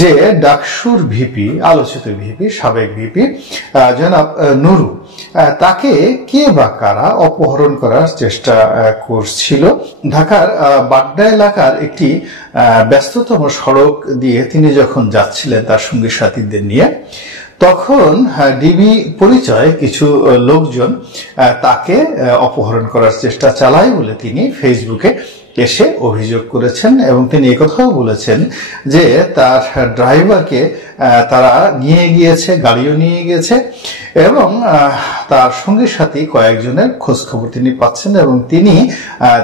যে ডাকসুর ভিপি, আলোচিত ভিপি, সাবেক ভিপি জনাব নুরু, তাকে কে বা কারা অপহরণ করার চেষ্টা করছিল। ঢাকার বাড্ডা এলাকার একটি ব্যস্ততম সড়ক দিয়ে তিনি যখন যাচ্ছিলেন তার সঙ্গী সাথীদের নিয়ে, তখন ডিবি পরিচয় কিছু লোকজন তাকে অপহরণ করার চেষ্টা চালায় বলে তিনি ফেসবুকে এসে অভিযোগ করেছেন এবং তিনি একথাও বলেছেন যে তার ড্রাইভারকে তারা নিয়ে গিয়েছে, গাড়িও নিয়ে গিয়েছে এবং তার সঙ্গী সাথী কয়েকজনের খোঁজ খবর তিনি পাচ্ছেন এবং তিনি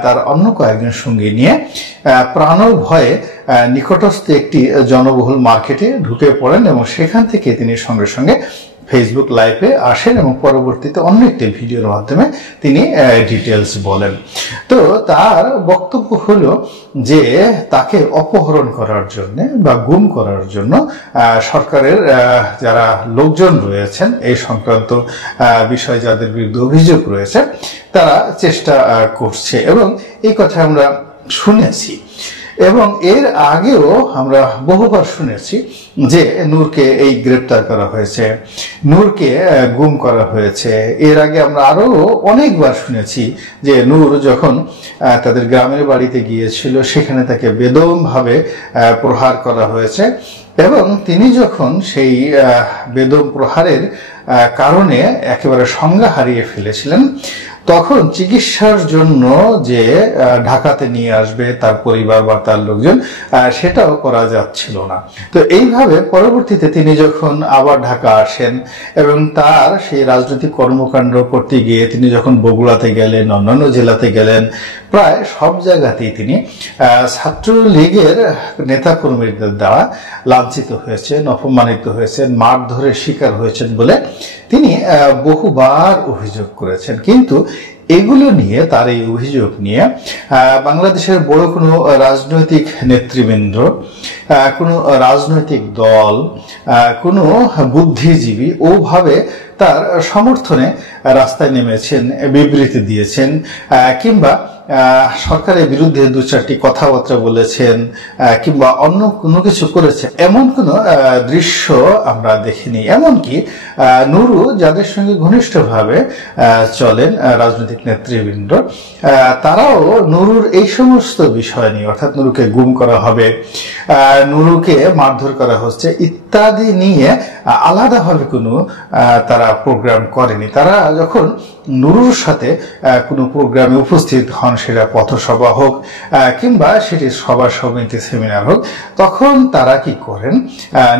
তার অন্য কয়েকজন সঙ্গী নিয়ে প্রাণ ভয়ে নিকটস্থ একটি জনবহুল মার্কেটে ঢুকে পড়েন এবং সেখান থেকে তিনি সঙ্গে সঙ্গে ফেসবুক লাইভে আসেন এবং পরবর্তীতে অন্য একটি ভিডিওর মাধ্যমে তিনি ডিটেলস বলেন। তো তার বক্তব্য হলো যে তাকে অপহরণ করার জন্য বা গুম করার জন্য সরকারের যারা লোকজন রয়েছেন, এই সংক্রান্ত বিষয় যাদের বিরুদ্ধে অভিযোগ রয়েছে, তারা চেষ্টা করছে এবং এই কথা আমরা শুনেছি এবং এর আগেও আমরা বহুবার শুনেছি যে নূরকে এই গ্রেপ্তার করা হয়েছে, নূরকে গুম করা হয়েছে। এর আগে আমরা আরো অনেকবার শুনেছি যে নূর যখন তাদের গ্রামের বাড়িতে গিয়েছিল সেখানে তাকে বেদমভাবে প্রহার করা হয়েছে এবং তিনি যখন সেই বেদম প্রহারের কারণে একেবারে সংজ্ঞা হারিয়ে ফেলেছিলেন, তখন চিকিৎসার জন্য যে ঢাকাতে নিয়ে আসবে তার পরিবার বা তার লোকজন, সেটাও করা যাচ্ছিল না। তো এইভাবে পরবর্তীতে তিনি যখন আবার ঢাকা আসেন এবং তার সেই রাজনৈতিক কর্মকাণ্ড করতে গিয়ে তিনি যখন বগুড়াতে গেলেন, অন্যান্য জেলাতে গেলেন, প্রায় সব জায়গাতেই তিনি ছাত্রলীগের নেতাকর্মীদের দ্বারা লাঞ্ছিত হয়েছেন, অপমানিত হয়েছেন, মারধরের শিকার হয়েছেন বলে তিনি বহুবার অভিযোগ করেছেন। কিন্তু এগুলো নিয়ে, তার এই অভিযোগ নিয়ে বাংলাদেশের বড় কোনো রাজনৈতিক নেতৃবৃন্দ, কোনো রাজনৈতিক দল, কোনো বুদ্ধিজীবী ওভাবে তার সমর্থনে রাস্তায় নেমেছেন, বিবৃতি দিয়েছেন কিংবা সরকারের বিরুদ্ধে দু চারটি কথাবার্তা বলেছেন কিংবা অন্য কোনো কিছু করেছে, এমন কোনো দৃশ্য আমরা দেখিনি। এমনকি নুরু যাদের সঙ্গে ঘনিষ্ঠভাবে চলেন রাজনৈতিক নেতৃবৃন্দ, তারাও নুরুর এই সমস্ত বিষয় নিয়ে, অর্থাৎ নুরুকে গুম করা হবে, নুরুকে মারধর করা হচ্ছে ইত্যাদি নিয়ে আলাদাভাবে কোনো তারা প্রোগ্রাম করেনি। তারা যখন নুরুর সাথে কোনো প্রোগ্রামে উপস্থিত হন, সেটা পথসভা হোক কিংবা সেটি সভা সমিতি সেমিনার হোক, তখন তারা কি করেন,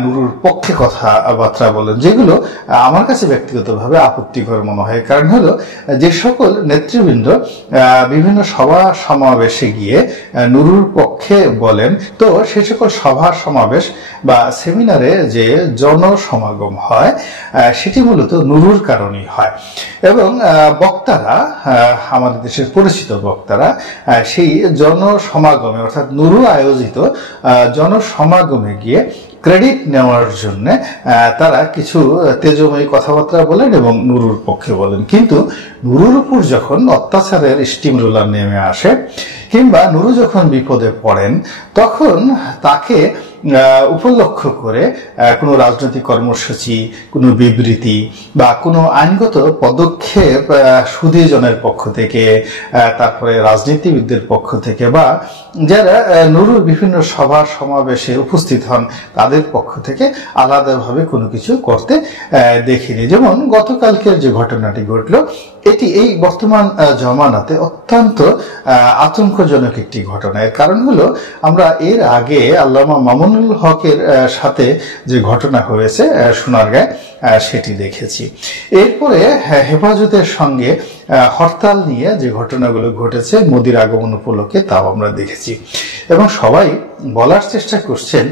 নুরুর পক্ষে কথাবার্তা বলেন, যেগুলো আমার কাছে ব্যক্তিগতভাবে আপত্তিকর মনে হয়। কারণ হলো, যে সকল নেতৃবৃন্দ বিভিন্ন সভা সমাবেশে গিয়ে নুরুর পক্ষে বলেন, তো সে সকল সভা সমাবেশ বা সেমিনারে যে জনসমাগম হয় সেটি মূলত নুরুর কারণেই হয় এবং বক্তারা, আমাদের দেশের পরিচিত বক্তারা, সেই জনসমাগমে অর্থাৎ নুরু আয়োজিত জনসমাগমে গিয়ে ক্রেডিট নেওয়ার জন্য তারা কিছু তেজময়ী কথাবার্তা বলেন এবং নুরুর পক্ষে বলেন। কিন্তু নুরুর উপর যখন অত্যাচারের স্টিম রোলার নেমে আসে কিংবা নুরু যখন বিপদে পড়েন, তখন তাকে উপলক্ষ করে কোনো রাজনৈতিক কর্মসূচি, কোনো বিবৃতি বা কোনো আইনগত পদক্ষেপ সুধীজনের পক্ষ থেকে, তারপরে রাজনীতিবিদদের পক্ষ থেকে বা যারা নুরুর বিভিন্ন সভা সমাবেশে উপস্থিত হন তাদের পক্ষ থেকে আলাদাভাবে কোনো কিছু করতে দেখিনি। যেমন গতকালকের যে ঘটনাটি ঘটল, এটি এই বর্তমান জমানাতে অত্যন্ত আতঙ্কজনক একটি ঘটনা। এর কারণ হলো, আমরা এর আগে আল্লামা মামুনুল হকের সাথে যে ঘটনা হয়েছে সোনারগাঁয়, সেটি দেখেছি। এরপরে হেফাজতের সঙ্গে হরতাল নিয়ে যে ঘটনাগুলো ঘটেছে মোদির আগমন উপলক্ষে, তাও আমরা দেখেছি এবং সবাই বলার চেষ্টা করছেন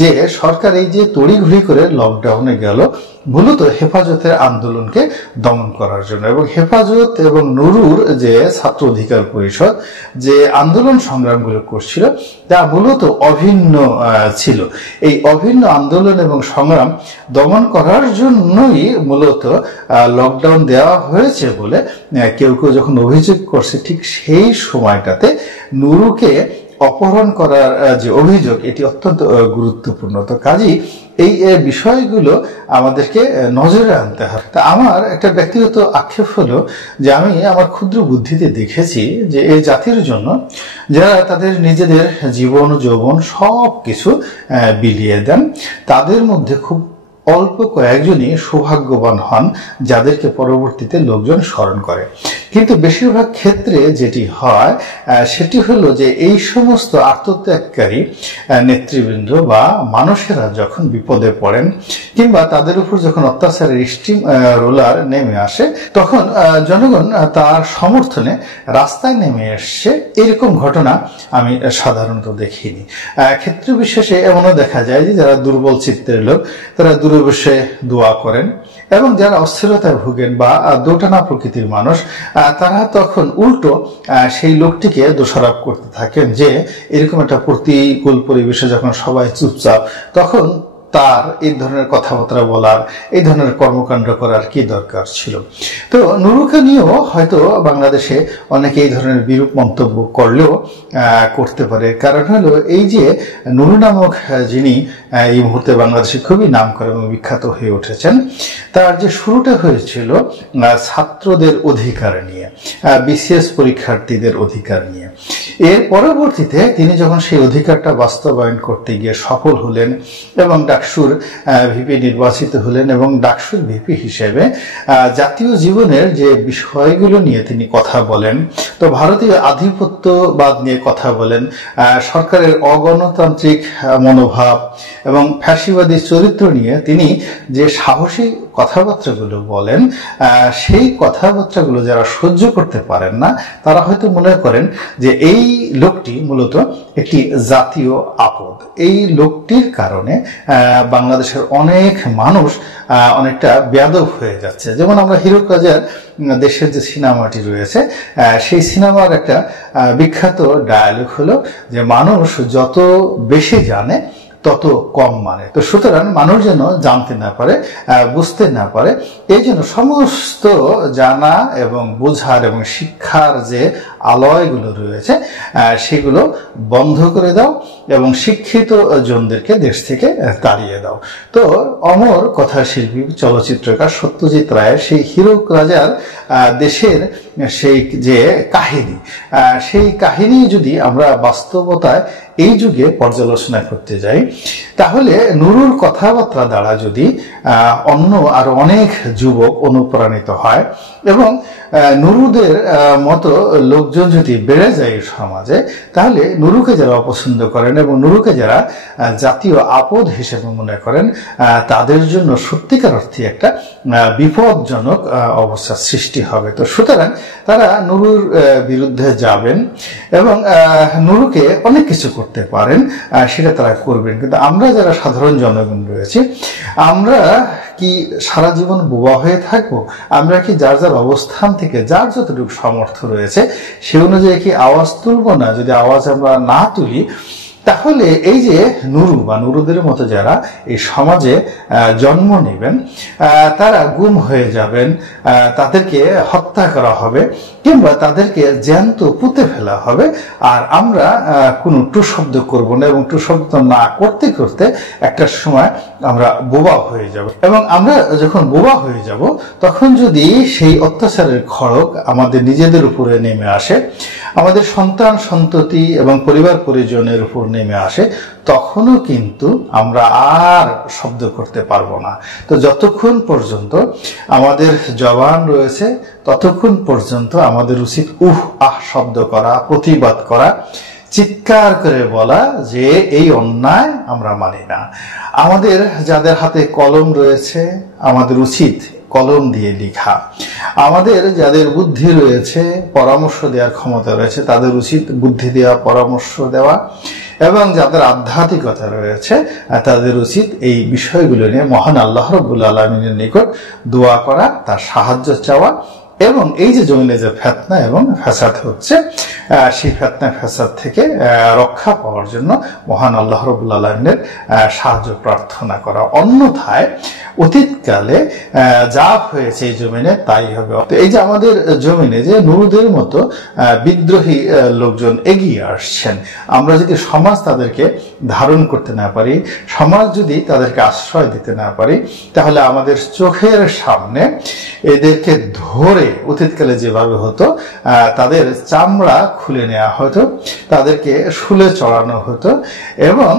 যে সরকার এই যে তড়িঘড়ি করে লকডাউনে গেল মূলত হেফাজতের আন্দোলনকে দমন করার জন্য, এবং হেফাজত এবং নুরুর যে ছাত্র অধিকার পরিষদ যে আন্দোলন সংগ্রামগুলো করছিল তা মূলত অভিন্ন ছিল। এই অভিন্ন আন্দোলন এবং সংগ্রাম দমন করার জন্যই মূলত লকডাউন দেওয়া হয়েছে বলে কেউ কেউ যখন অভিযোগ করছে, ঠিক সেই সময়টাতে নুরুকে অপহরণ করার যে অভিযোগ, এটি অত্যন্ত গুরুত্বপূর্ণ। তো কাজেই এই বিষয়গুলো আমাদেরকে নজরে আনতে হবে। তা আমার একটা ব্যক্তিগত আক্ষেপ হলো যে আমি আমার ক্ষুদ্র বুদ্ধিতে দেখেছি যে এই জাতির জন্য যারা তাদের নিজেদের জীবন যৌবন সব কিছু বিলিয়ে দেন, তাদের মধ্যে খুব অল্প কয়েকজনই সৌভাগ্যবান হন যাদেরকে পরবর্তীতে লোকজন স্মরণ করে। কিন্তু বেশিরভাগ ক্ষেত্রে যেটি হয় সেটি হলো যে এই সমস্ত আত্মত্যাগকারী নেতৃবৃন্দ বা মানুষেরা যখন বিপদে পড়েন কিংবা তাদের উপর যখন অত্যাচারের স্টিম রোলার নেমে আসে, তখন জনগণ তার সমর্থনে রাস্তায় নেমে এসছে, এরকম ঘটনা আমি সাধারণত দেখিনি। ক্ষেত্র বিশেষে এমনও দেখা যায় যে যারা দুর্বল চিত্তের লোক তারা দূরে বসে দোয়া করেন, এবং যারা অস্থিরতায় ভুগেন বা দোটানা প্রকৃতির মানুষ তারা তখন উল্টো সেই লোকটিকে দোষারোপ করতে থাকেন যে এরকম একটা প্রতিকূল পরিবেশে যখন সবাই চুপচাপ, তখন তার এই ধরনের কথাবার্তা বলার, এই ধরনের কর্মকাণ্ড করার কি দরকার ছিল। তো নুরুকে নিয়েও হয়তো বাংলাদেশে অনেকে এই ধরনের বিরূপ মন্তব্য করলেও করতে পারে। কারণ হলো এই যে নুরু নামক যিনি এই মুহূর্তে বাংলাদেশে খুবই নাম করে এবং বিখ্যাত হয়ে উঠেছেন, তার যে শুরুটা হয়েছিল ছাত্রদের অধিকার নিয়ে, বিসিএস পরীক্ষার্থীদের অধিকার নিয়ে, এর পরবর্তীতে তিনি যখন সেই অধিকারটা বাস্তবায়ন করতে গিয়ে সফল হলেন এবং ডাকসুর ভিপি নির্বাচিত হলেন, এবং ডাকসুর ভিপি হিসেবে জাতীয় জীবনের যে বিষয়গুলো নিয়ে তিনি কথা বলেন, তো ভারতীয় আধিপত্যবাদ নিয়ে কথা বলেন, সরকারের অগণতান্ত্রিক মনোভাব এবং ফ্যাসিবাদী চরিত্র নিয়ে তিনি যে সাহসী কথাবার্তাগুলো বলেন, সেই কথাবার্তাগুলো যারা সহ্য করতে পারেন না তারা হয়তো মনে করেন যে এই লোকটি মূলত একটি জাতীয় আপদ। এই লোকটির কারণে বাংলাদেশের অনেক মানুষ অনেকটা বেয়াদব হয়ে যাচ্ছে। যেমন আমরা হীরক রাজার দেশের যে সিনেমাটি রয়েছে, সেই সিনেমার একটা বিখ্যাত ডায়ালগ হলো যে মানুষ যত বেশি জানে তত কম মানে। তো সুতরাং মানুষ যেন জানতে না পারে, বুঝতে না পারে, এই জন্য সমস্ত জানা এবং বোঝার এবং শিক্ষার যে আলয়গুলো রয়েছে সেগুলো বন্ধ করে দাও এবং শিক্ষিত জনদেরকে দেশ থেকে তাড়িয়ে দাও। তো অমর কথা শিল্পী চলচ্চিত্রকার সত্যজিৎ রায়ের সেই হীরক রাজার দেশের সেই যে কাহিনী, সেই কাহিনী যদি আমরা বাস্তবতায় এই যুগে পর্যালোচনা করতে যাই, তাহলে নুরুর কথাবার্তা দ্বারা যদি অন্য আরো অনেক যুবক অনুপ্রাণিত হয় এবং নুরুদের মতো লোকজন যদি বেড়ে যায় সমাজে, তাহলে নুরুকে যারা অপছন্দ করেন এবং নুরুকে যারা জাতীয় আপদ হিসেবে মনে করেন, তাদের জন্য সত্যিকার অর্থে একটা বিপজ্জনক অবস্থার সৃষ্টি হবে। তো সুতরাং তারা নুরুর বিরুদ্ধে যাবেন এবং নুরুকে অনেক কিছু করতে পারেন, সেটা তারা করবেন। কিন্তু আমরা যারা সাধারণ জনগণ রয়েছে, আমরা কি সারা জীবন বোবা হয়ে থাকবো? আমরা কি যার যার অবস্থান থেকে যার যতটুকু সামর্থ্য রয়েছে সে অনুযায়ী কি আওয়াজ তুলবো না? যদি আওয়াজ আমরা না তুলি, তাহলে এই যে নুরু বা নুরুদের মতো যারা এই সমাজে জন্ম নেবেন, তারা গুম হয়ে যাবেন, তাদেরকে হত্যা করা হবে কিংবা তাদেরকে জ্যান্ত পুঁতে ফেলা হবে, আর আমরা কোনো টু শব্দ করবো না এবং টু শব্দ না করতে করতে একটা সময় আমরা বোবা হয়ে যাব। এবং আমরা যখন বোবা হয়ে যাব, তখন যদি সেই অত্যাচারের খড়গ আমাদের নিজেদের উপরে নেমে আসে, আমাদের সন্তান সন্ততি এবং পরিবার পরিজনের উপর নেমে আসে, তখনও কিন্তু আমরা আর শব্দ করতে পারবো না। তো যতক্ষণ পর্যন্ত আমাদের জবান রয়েছে ততক্ষণ পর্যন্ত আমাদের উচিত আহ শব্দ করা, প্রতিবাদ করা, চিৎকার করে বলা যে এই অন্যায় আমরা মানি না। আমাদের যাদের হাতে কলম রয়েছে, আমাদের উচিত কলম দিয়ে লেখা। আমাদের যাদের বুদ্ধি রয়েছে, পরামর্শ দেওয়ার ক্ষমতা রয়েছে, তাদের উচিত বুদ্ধি দেওয়া, পরামর্শ দেওয়া, এবং যাদের আধ্যাত্মিকতা রয়েছে তাদের উচিত এই বিষয়গুলো নিয়ে মহান আল্লাহ রাব্বুল আলামিনের নিকট দোয়া করা, তার সাহায্য চাওয়া। এবং এই যে জমিনে যে ফিতনা এবং ফাসাদ হচ্ছে, সেই ফিতনা ফাসাদ থেকে রক্ষা পাওয়ার জন্য মহান আল্লাহ রাব্বুল আলামিনের সাহায্য প্রার্থনা করা। অন্যথায় অতীতকালে যা হয়েছে এই জমিনে তাই হবে। এই যে আমাদের জমিনে যে নুরুদের মতো বিদ্রোহী লোকজন এগিয়ে আসছেন, আমরা যদি সমাজ তাদেরকে ধারণ করতে না পারি, সমাজ যদি তাদেরকে আশ্রয় দিতে না পারি, তাহলে আমাদের চোখের সামনে এদেরকে ধরে অতীতকালে যেভাবে হতো তাদের চামড়া খুলে নেওয়া হতো, তাদেরকে শুলে চড়ানো হতো এবং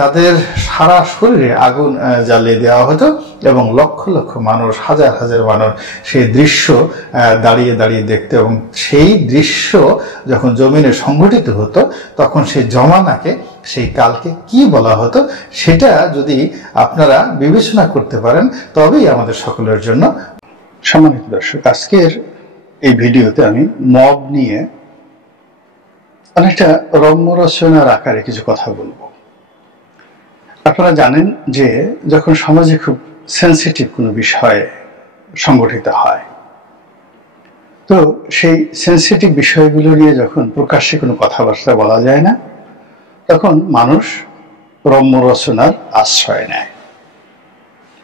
তাদের সারা শরীরে আগুন জ্বালিয়ে দেওয়া হতো এবং লক্ষ লক্ষ মানুষ, হাজার হাজার মানুষ সেই দৃশ্য দাঁড়িয়ে দাঁড়িয়ে দেখতে, এবং সেই দৃশ্য যখন জমিনে সংঘটিত হতো তখন সেই জমানাকে, সেই কালকে কি বলা হতো সেটা যদি আপনারা বিবেচনা করতে পারেন তবেই আমাদের সকলের জন্য। সম্মানিত দর্শক, আজকের এই ভিডিওতে আমি মব নিয়ে অনেকটা রম্য রচনার আকারে কিছু কথা বলবো। আপনারা জানেন যে যখন সমাজে খুব সেন্সিটিভ কোনো বিষয় সংগঠিত হয়, তো সেই সেন্সিটিভ বিষয়গুলো নিয়ে যখন প্রকাশ্যে কোনো কথাবার্তা বলা যায় না, তখন মানুষ রম্য রচনার আশ্রয় নেয়।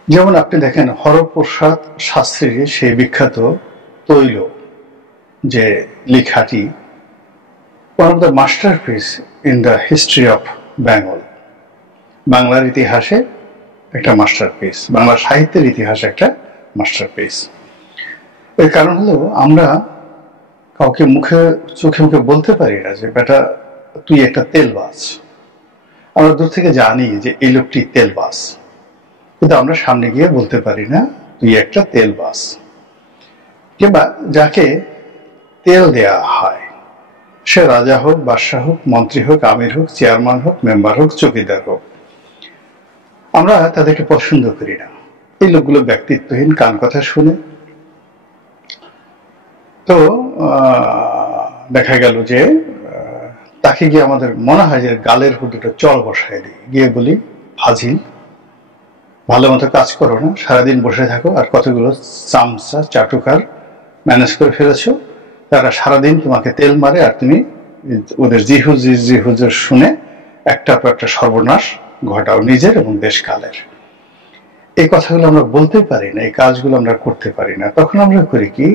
যেমন আপনি দেখেন হরপ্রসাদ শাস্ত্রীর সেই বিখ্যাত তৈল যে লেখাটি, one of the masterpiece in the history of Bengal, বাংলার ইতিহাসে একটা মাস্টারপিস, বাংলা সাহিত্যের ইতিহাসে একটা মাস্টারপিস। এর কারণ হলো আমরা কাউকে চোখে মুখে বলতে পারি না যে বেটা তুই একটা তেলবাজ। আমরা দূর থেকে জানি যে এই লোকটি তেলবাজ, কিন্তু আমরা সামনে গিয়ে বলতে পারি না তুই একটা তেলবাজ। কিংবা যাকে তেল দেয়া হয়, সে রাজা হোক, বাদশাহ হোক, মন্ত্রী হোক, আমির হোক, চেয়ারম্যান হোক, মেম্বার হোক, চৌকিদার হোক, আমরা তাদেরকে পছন্দ করি না। এই লোকগুলো ব্যক্তিত্বহীন, কান কথা শুনে। তো দেখা গেল যে তাকে গিয়ে আমাদের মনে হয় যে গালের দুটো চড় বসায় দিই, গিয়ে বলি ফাজিল, ভালো মতো কাজ করো না, সারাদিন বসে থাকো, আর কতগুলো চামচা চাটুকার ম্যানেজ করে ফেলেছো, তারা সারাদিন তোমাকে তেল মারে, আর তুমি ওদের জিহুজুর শুনে একটা পর একটা সর্বনাশ ঘটাও নিজের এবং দেশকালের। এই কথাগুলো আমরা বলতে পারি না, এই কাজগুলো আমরা করতে পারি না। তখন আমরা করি কি,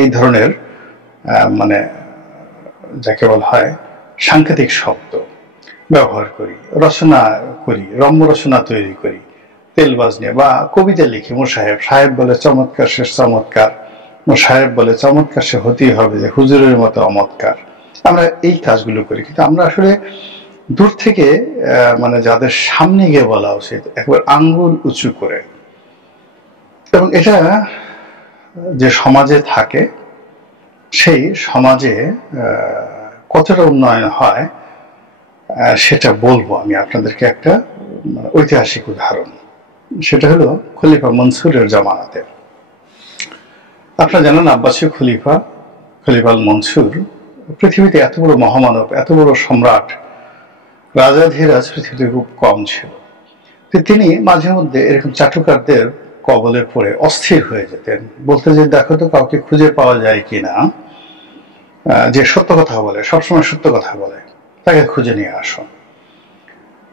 এই ধরনের মানে যাকে বলা হয় সাংকেতিক শব্দ ব্যবহার করি, রচনা করি, রম্য রচনা তৈরি করি তেলবাজ নিয়ে। বা কবিতা লিখি, সাহেব বলে চমৎকার সে চমৎকার, সাহেব বলে চমৎকার সে হতেই হবে যে হুজুরের মতো অমৎকার। আমরা এই কাজগুলো করি, কিন্তু আমরা আসলে দূর থেকে মানে যাদের সামনে গিয়ে বলা উচিত একবার আঙ্গুল উঁচু করে। এবং এটা যে সমাজে থাকে, সেই সমাজে কতটা উন্নয়ন হয় সেটা বলবো আমি আপনাদেরকে। একটা ঐতিহাসিক উদাহরণ, সেটা হলো খলিফা মনসুরের জামানাতে। আপনারা জানেন আব্বাসীয় খলিফা আল মনসুর পৃথিবীতে এত বড় মহামানব, এত বড় সম্রাট, রাজাধিরাজ পৃথিবীতে খুব কম ছিল। তিনি মাঝে মধ্যে এরকম চাটুকারদের কবলে পড়ে অস্থির হয়ে যেতেন, বলতে যে দেখো তো কাউকে খুঁজে পাওয়া যায় কিনা যে সত্য কথা বলে, সবসময় সত্য কথা বলে, তাকে খুঁজে নিয়ে আসো।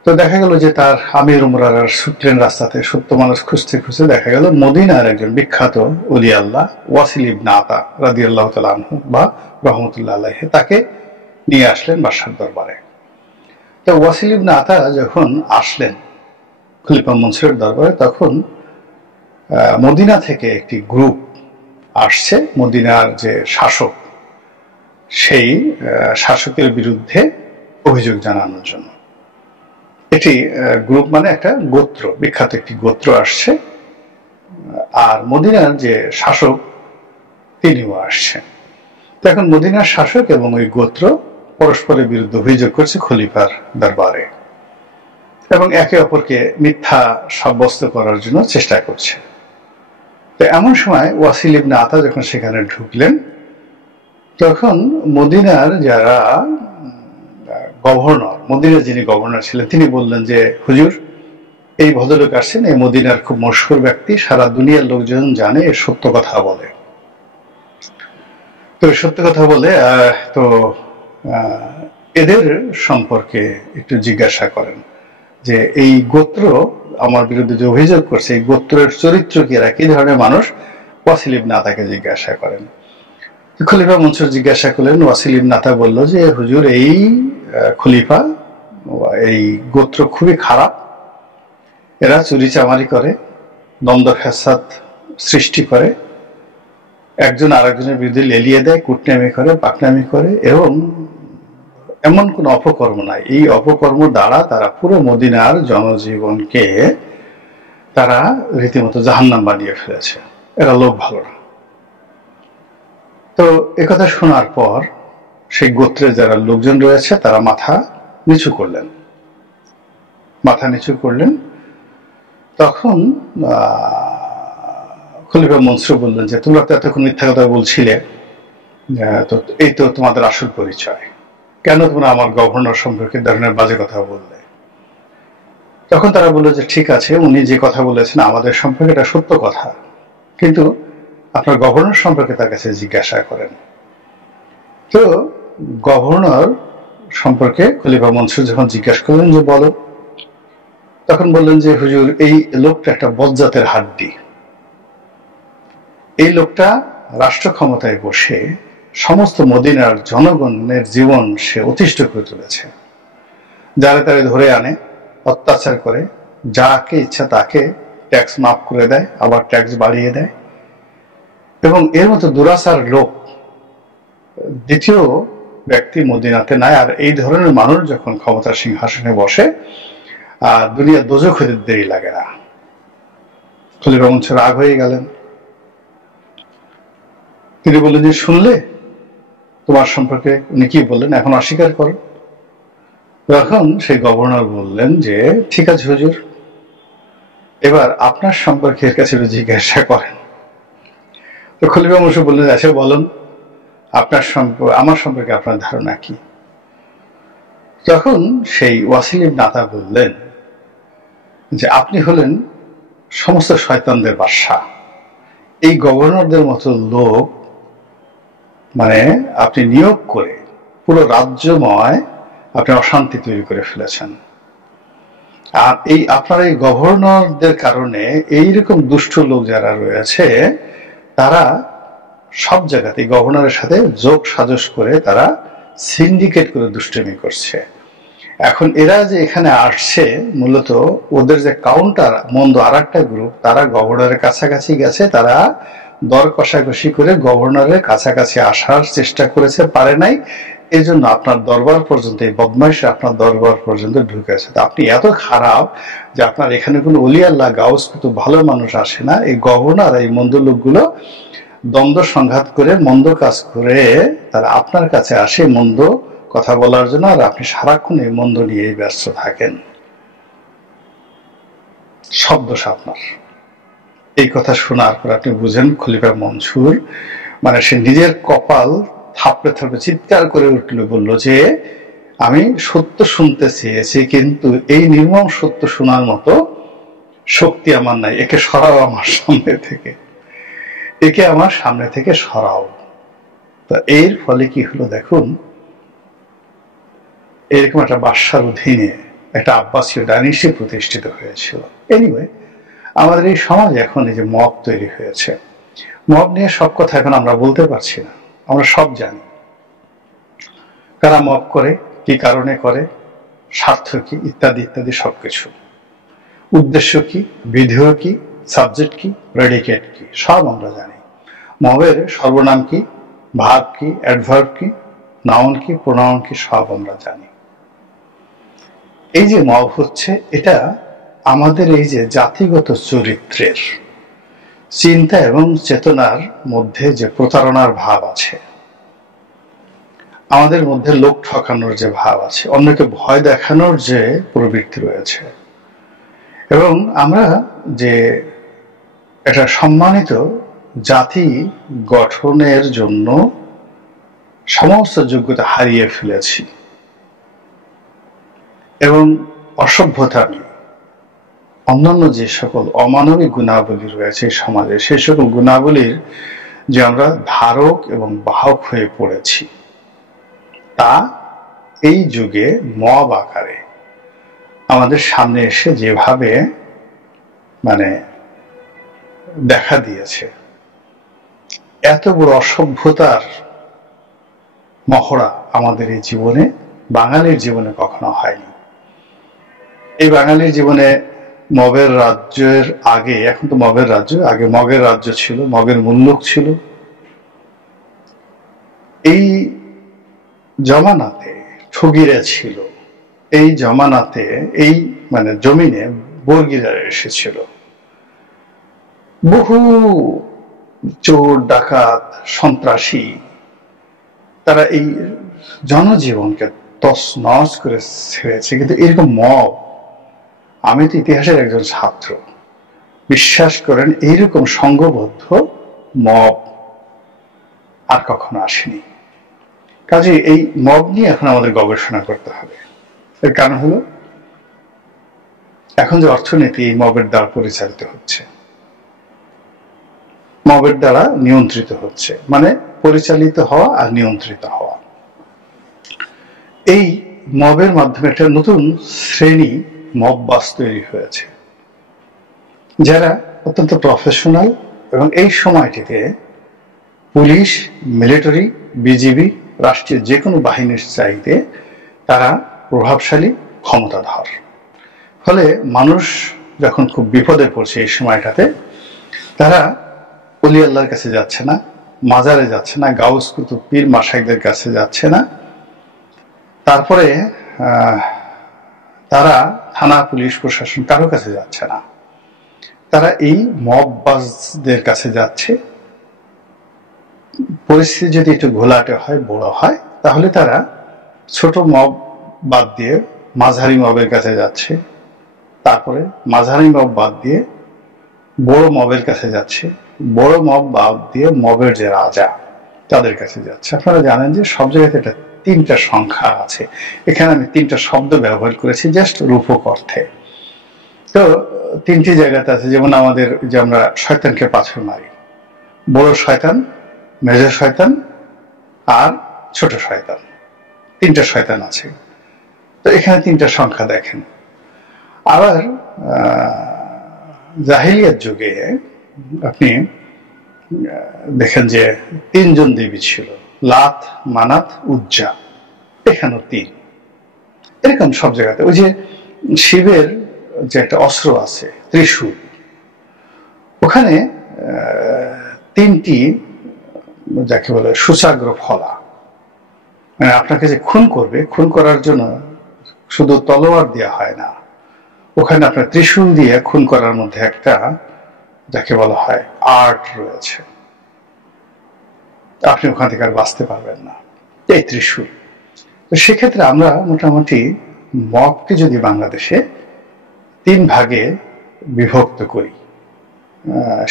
তো দেখা গেল যে তার আমির উমরার ছুটলেন রাস্তাতে, সত্য মানুষ খুঁজতে খুঁজতে দেখা গেল মদিনার একজন বিখ্যাত ওলি আল্লাহ ওয়াসিল ইবনে আতা রাদিয়াল্লাহু তাআলা আনহু বা রহমতুল্লাহ আলাইহি, তাকে নিয়ে আসলেন বাদশার দরবারে। তো ওয়াসিল ইবনে আতা যখন আসলেন খলিফা মনসুরের দরবারে, তখন মদিনা থেকে একটি গ্রুপ আসছে মদিনার যে শাসক, সেই শাসকের বিরুদ্ধে অভিযোগ জানানোর জন্য। এটি গ্রুপ মানে একটা গোত্র, বিখ্যাত একটি গোত্র আসছে, আর মদিনার যে শাসক তিনিও আসছেন। তো এখন মদিনার শাসক এবং ওই গোত্র পরস্পরের বিরুদ্ধে অভিযোগ করছে খলিফার দরবারে, এবং একে অপরকে মিথ্যা সাব্যস্ত করার জন্য চেষ্টা করছে। তো এমন সময় ওয়াসিল ইবনে আতা যখন সেখানে ঢুকলেন, তখন মদিনার যারা গভর্নর, মদিনার যিনি গভর্নর ছিলেন, তিনি বললেন যে হুজুর, এই ভদ্রলোক আসছেন, এই মদিনার খুব মশহুর ব্যক্তি, সারা দুনিয়ার লোকজন জানে এ সত্য কথা বলে। তো সত্য কথা বলে, তো এদের সম্পর্কে একটু জিজ্ঞাসা করেন যে এই গোত্র আমার বিরুদ্ধে যে অভিযোগ করছে এই গোত্রের চরিত্র কি, এরা কি ধরনের মানুষ। ওয়াসিল ইবনে আতাকে জিজ্ঞাসা করেন। খলিফা মনসুর জিজ্ঞাসা করলেন, ওয়াসিল ইবনে আতা বলল যে হুজুর এই খলিফা এই গোত্র খুবই খারাপ, এরা চুরি চামারি করে, দ্বন্দ্ব ফ্যাসাদ সৃষ্টি করে, একজন আরেকজনের বিরুদ্ধে লেলিয়ে দেয়, কুটনামি করে, পাকনামি করে, এবং এমন কোন অপকর্ম নাই। এই অপকর্ম দ্বারা তারা পুরো মদিনার জনজীবনকে তারা রীতিমতো জাহান্নাম বানিয়ে ফেলেছে, এরা লোক ভালো না। তো একথা শোনার পর সেই গোত্রের যারা লোকজন রয়েছে তারা মাথা নিচু করলেন। তখন খলিফা মনসুর বললেন যে তোমরা তো এতক্ষণ মিথ্যা কথা বলছিলে, তো এই তো তোমাদের আসল পরিচয়, কেন তোমরা আমার গভর্নর সম্পর্কে ধরনের বাজে কথা বললে। তখন তারা বললো যে ঠিক আছে, উনি যে কথা বলেছেন আমাদের সম্পর্কে এটা সত্য কথা, কিন্তু আপনার গভর্নর সম্পর্কে তার কাছে জিজ্ঞাসা করেন। তো গভর্নর সম্পর্কে খলিফা মনসুর যখন জিজ্ঞাসা করলেন যে বলো, তখন বললেন যে হুজুর এই লোকটা একটা বজ্জাতের হাড্ডি, এই লোকটা রাষ্ট্র ক্ষমতায় বসে সমস্ত মদিনার জনগণের জীবন সে অতিষ্ঠ করে তুলেছে, যারে তারে ধরে আনে, অত্যাচার করে, যাকে ইচ্ছা তাকে ট্যাক্স মাফ করে দেয়, আবার ট্যাক্স বাড়িয়ে দেয়, এবং এর মতো দুরাচার লোক দ্বিতীয় ব্যক্তি মদিনাতে নাই। আর এই ধরনের মানুষ যখন ক্ষমতার সিংহাসনে বসে দুনিয়া দোজখ হতে দেরি লাগে না। খলিফা মনসুর রাগ হয়ে গেলেন। তিনি বললেন যে শুনলে তোমার সম্পর্কে উনি কি বললেন, এখন অস্বীকার করো। তখন সেই গভর্নর বললেন যে ঠিক আছে হুজুর, এবার আপনার সম্পর্কে এর কাছে জিজ্ঞাসা করেন। তো খলিফা মনসুর বললেন আচ্ছা বলুন আমার সম্পর্কে আপনার ধারণা কি। তখন সেই ওয়াসিল ইবনে আতা বললেন যে আপনি হলেন সমস্ত শয়তানদের বাদশা, এই গভর্নরদের মতো লোক মানে আপনি নিয়োগ করে পুরো রাজ্যময় আপনি অশান্তি তৈরি করে ফেলেছেন। আর এই আপনার এই গভর্নরদের কারণে এইরকম দুষ্ট লোক যারা রয়েছে তারা সব জায়গাতে গভর্নরের সাথে যোগ সাজস করে তারা সিন্ডিকেট করে দুষ্টুমি করছে। এখন এরা যে এখানে আসছে মূলত ওদের যে কাউন্টার মন্দ আর একটা গ্রুপ, তারা গভর্নরের কাছাকাছি গেছে, তারা দর কষাকষি করে গভর্নরের কাছাকাছি আসার চেষ্টা করেছে, পারে নাই। এই জন্য আপনার দরবার পর্যন্ত এই বদমাইশ আপনার দরবার পর্যন্ত ঢুকেছে। আপনি এত খারাপ যে আপনার এখানে কোনো ওলি আল্লাহ গাউস কিন্তু ভালো মানুষ আসে না। এই গভর্নর এই মন্দ লোকগুলো দ্বন্দ্ব সংঘাত করে মন্দ কাজ করে তারা আপনার কাছে আসে মন্দ কথা বলার জন্য, আর আপনি সারাক্ষণ এই মন্দ নিয়েই ব্যস্ত থাকেন। সব দোষ আপনার। এই কথা শোনার পর আপনি বুঝেন খলিফা মনসুর মানে সে নিজের কপাল থাপড়ে থাপড়ে চিৎকার করে উঠল, বলল যে আমি সত্য শুনতে চেয়েছি, কিন্তু এই নির্মম সত্য শোনার মতো শক্তি আমার নাই, একে সরাও আমার সামনে থেকে, একে আমার সামনে থেকে সরাও। তো এর ফলে কি হলো দেখুন, এরকম একটা বাদশার অধীনে একটা আব্বাসীয় ডাইনেস্টি প্রতিষ্ঠিত হয়েছিল। এনিওয়ে, আমাদের এই সমাজে এখন এই যে মব তৈরি হয়েছে, মব নিয়ে সব কথা এখন আমরা বলতে পারছি না, আমরা সব জানি কারা মব করে, কি কারণে করে, স্বার্থ কি, ইত্যাদি ইত্যাদি সবকিছু, উদ্দেশ্য কি, বিধেয় কি, সাবজেক্ট কি, প্রেডিকেট কি, সব আমরা জানি। মবের সর্বনাম কি, ভার্ব কি, অ্যাডভার্ব কি, নাউন কি, প্রোনাউন কি, সব আমরা জানি। এই যে মব হচ্ছে, এটা আমাদের এই যে জাতিগত চরিত্রের চিন্তা এবং চেতনার মধ্যে যে প্রতারণার ভাব আছে, আমাদের মধ্যে লোক ঠকানোর যে ভাব আছে, অন্যকে ভয় দেখানোর যে প্রবৃত্তি রয়েছে, এবং আমরা যে একটা সম্মানিত জাতি গঠনের জন্য সমস্ত যোগ্যতা হারিয়ে ফেলেছি, এবং অসভ্যতা নিয়ে অন্যান্য যে সকল অমানবিক গুণাবলী রয়েছে সমাজে, সেই সকল গুণাবলীর যে আমরা ধারক এবং বাহক হয়ে পড়েছি, তা এই যুগে মব আকারে আমাদের সামনে এসে যেভাবে মানে দেখা দিয়েছে, এত বড় অসভ্যতার মহড়া আমাদের এই জীবনে, বাঙালির জীবনে কখনো হয়নি। এই বাঙালির জীবনে মবের রাজ্যের আগে, এখন তো মবের রাজ্য, আগে মগের রাজ্য ছিল, মগের মুল্লুক ছিল। এই জমানাতে ঠগিরা ছিল, এই জমানাতে এই মানে জমিনে বর্গিরা এসেছিল। বহু চোর ডাকাত সন্ত্রাসী তারা এই জনজীবনকে তছনছ করে ছেড়েছে। কিন্তু এরকম মব, আমি তো ইতিহাসের একজন ছাত্র, বিশ্বাস করেন এইরকম সংঘবদ্ধ মব আর কখনো আসেনি। কাজে এই মব নিয়ে এখন আমাদের গবেষণা করতে হবে। এর কারণ হলো এখন যে অর্থনীতি এই মবের দ্বারা পরিচালিত হচ্ছে, মবের দ্বারা নিয়ন্ত্রিত হচ্ছে, মানে পরিচালিত হওয়া আর নিয়ন্ত্রিত হওয়া। এই মবের মাধ্যমে একটা নতুন শ্রেণী মববাস তৈরি হয়েছে, যারা অত্যন্ত প্রফেশনাল এবং এই সময়টিতে পুলিশ, মিলিটারি, বিজিবি, রাষ্ট্রীয় যে কোনো বাহিনীর চাইতে তারা প্রভাবশালী, ক্ষমতাধর। ফলে মানুষ যখন খুব বিপদে পড়ছে এই সময়টাতে, তারা অলি আল্লাহর কাছে যাচ্ছে না, মাজারে যাচ্ছে না, গাউস কুতুব পীর মাশাইখদের কাছে যাচ্ছে না, তারপরে তারা থানা, পুলিশ, প্রশাসন কারো কাছে যাচ্ছে না, তারা এই মববাজদের কাছে যাচ্ছে। পরিস্থিতি যদি একটু ঘোলাটে হয়, বড় হয়, তাহলে তারা ছোট মব বাদ দিয়ে মাঝারি মবের কাছে যাচ্ছে, তারপরে মাঝারি মব বাদ দিয়ে বড় মবের কাছে যাচ্ছে, বড় মব বাদ দিয়ে মবের যে রাজা তাদের কাছে যাচ্ছে। আপনারা জানেন যে সব জায়গাতে একটা তিনটা সংখ্যা আছে। এখানে আমি তিনটা শব্দ ব্যবহার করেছি জাস্ট রূপক অর্থে। তো তিনটি জায়গাতে আছে, যেমন আমাদের যে আমরা শয়তানকে পাথর মারি, বড় শয়তান, মেজর শয়তান আর ছোট শয়তান, তিনটা শয়তান আছে। তো এখানে তিনটা সংখ্যা দেখেন। আবার জাহিলিয়াত যুগে আপনি দেখেন যে তিনজন দেবী ছিল, লাত, মানাত, উজ্জা, এখানেও তিন। এরকম সব জায়গাতে ওই যে শিবের যে একটা অস্ত্র আছে ত্রিশূল, ওখানে তিনটি যাকে বলে সুচাগ্র ফলা, মানে আপনাকে যে খুন করবে, খুন করার জন্য শুধু তলোয়ার দেওয়া হয় না, ওখানে আপনার ত্রিশূল দিয়ে খুন করার মধ্যে একটা যাকে বলা হয় আর্ট রয়েছে। আপনি ওখান থেকে আর বাঁচতে পারবেন না, এই ত্রিশূল। তো সেক্ষেত্রে আমরা মোটামুটি মবকে যদি বাংলাদেশে তিন ভাগে বিভক্ত করি,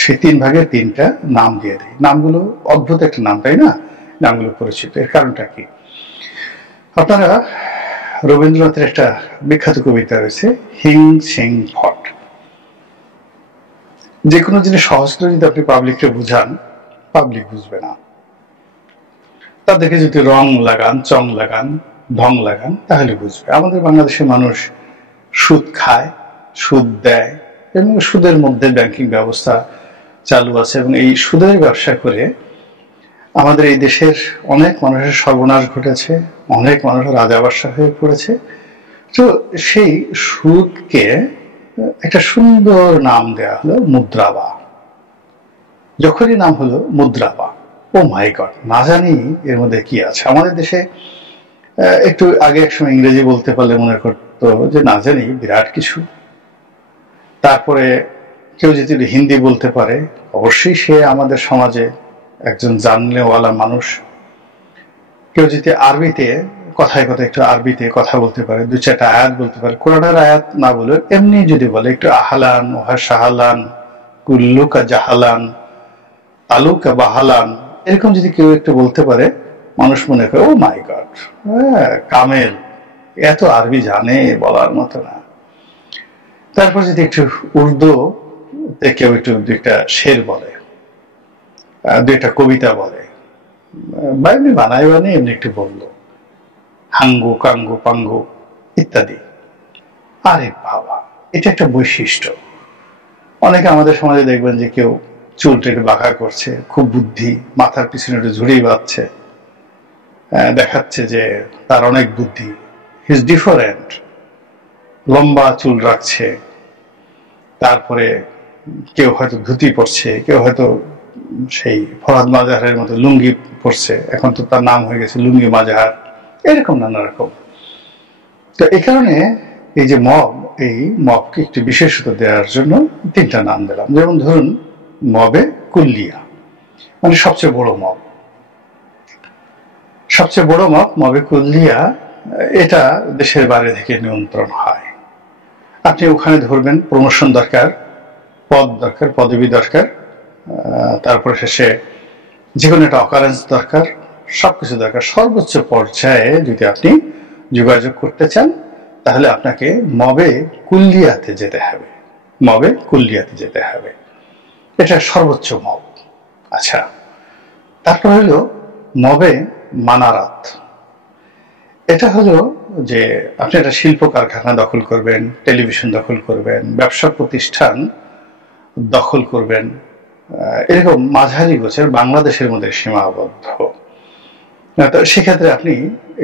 সেই তিন ভাগে তিনটা নাম দিয়ে দিই। নামগুলো অদ্ভুত একটা নাম, তাই না? নামগুলো পরিচিত। এর কারণটা কি? আপনারা রবীন্দ্রনাথের একটা বিখ্যাত কবিতা রয়েছে, হিং সিং ফট। যে কোনো জিনিস সহজ করে যদি আপনি পাবলিককে বুঝান, পাবলিক বুঝবে না। তাদেরকে যদি রং লাগান, চং লাগান, ঢং লাগান, তাহলে বুঝবে। আমাদের বাংলাদেশের মানুষ সুদ খায়, সুদ দেয়, এবং সুদের মধ্যে ব্যাংকিং ব্যবস্থা চালু আছে, এবং এই সুদের ব্যবসা করে আমাদের এই দেশের অনেক মানুষের সর্বনাশ ঘটেছে, অনেক মানুষ রাজাবাদশা হয়ে পড়েছে। তো সেই সুদকে একটা সুন্দর নাম দেয়া হলো মুদ্রাবা। যখনই নাম হলো মুদ্রাবা, ও মাই গড, না জানি এর মধ্যে কি আছে। আমাদের দেশে একটু আগে একসময় ইংরেজি বলতে পারলে মনে করতো যে না জানি বিরাট কিছু। তারপরে কেউ যদি হিন্দি বলতে পারে, অবশ্যই সে আমাদের সমাজে একজন জানলেওয়ালা মানুষ। কেউ যদি আরবিতে কথায় কথায় একটু আরবিতে কথা বলতে পারে, দু চারটা আয়াত বলতে পারে, কোরআনের আয়াত না বলে এমনি যদি বলে একটু আহালান, ওহা সাহালান, কুল্লুকা জাহালান, আলুকা বাহালান, এরকম যদি কেউ একটু বলতে পারে, মানুষ মনে করে ও মাই গড, কামেল, এত আরবি জানে, বলার মতো না। তারপর যদি একটু উর্দু কেউ একটু দুইটা শের বলে, দুইটা কবিতা বলে, বা এমনি বানায় বানিয়ে এমনি একটু বললো, হাঙ্গু কাঙ্গু পাঙ্গু ইত্যাদি। আরে বাবা, এটা একটা বৈশিষ্ট্য। অনেকে আমাদের সমাজে দেখবেন যে কেউ চুলটা একটু বাঁকা করছে, খুব বুদ্ধি, মাথার পিছনে একটু ঝুড়িয়ে বাঁধছে, দেখাচ্ছে যে তার অনেক বুদ্ধি, হি ইজ ডিফারেন্ট, লম্বা চুল রাখছে। তারপরে কেউ হয়তো ধুতি পরছে, কেউ হয়তো সেই ফরহাদ মাজাহারের মতো লুঙ্গি পরছে, এখন তো তার নাম হয়ে গেছে লুঙ্গি মাজাহার, এরকম নানা রকম। তো এই কারণে এই যে মব, এই মবকে একটি বিশেষত্ব দেওয়ার জন্য তিনটা নাম দিলাম। যেমন ধরুন মবে কুল্লিয়া, মানে সবচেয়ে বড় মব। সবচেয়ে বড় মব মবে কুল্লিয়া, এটা দেশের বাইরে থেকে নিয়ন্ত্রণ হয়। আপনি ওখানে ধরবেন প্রমোশন দরকার, পদ দরকার, পদবি দরকার, তারপরে শেষে যে কোনো একটা অকারেন্স দরকার, সবকিছু দরকার। সর্বোচ্চ পর্যায়ে যদি আপনি যোগাযোগ করতে চান তাহলে আপনাকে মবে কুল্লিয়াতে যেতে হবে, মবে কুল্লিয়াতে যেতে হবে। এটা সর্বোচ্চ মব। আচ্ছা, তারপর হলো মবে মানারাত। এটা হলো যে আপনি একটা শিল্প কারখানা দখল করবেন, টেলিভিশন দখল করবেন, ব্যবসা প্রতিষ্ঠান দখল করবেন, এরকম মাঝারি গোছের বাংলাদেশের মধ্যে সীমাবদ্ধ। তো সেক্ষেত্রে আপনি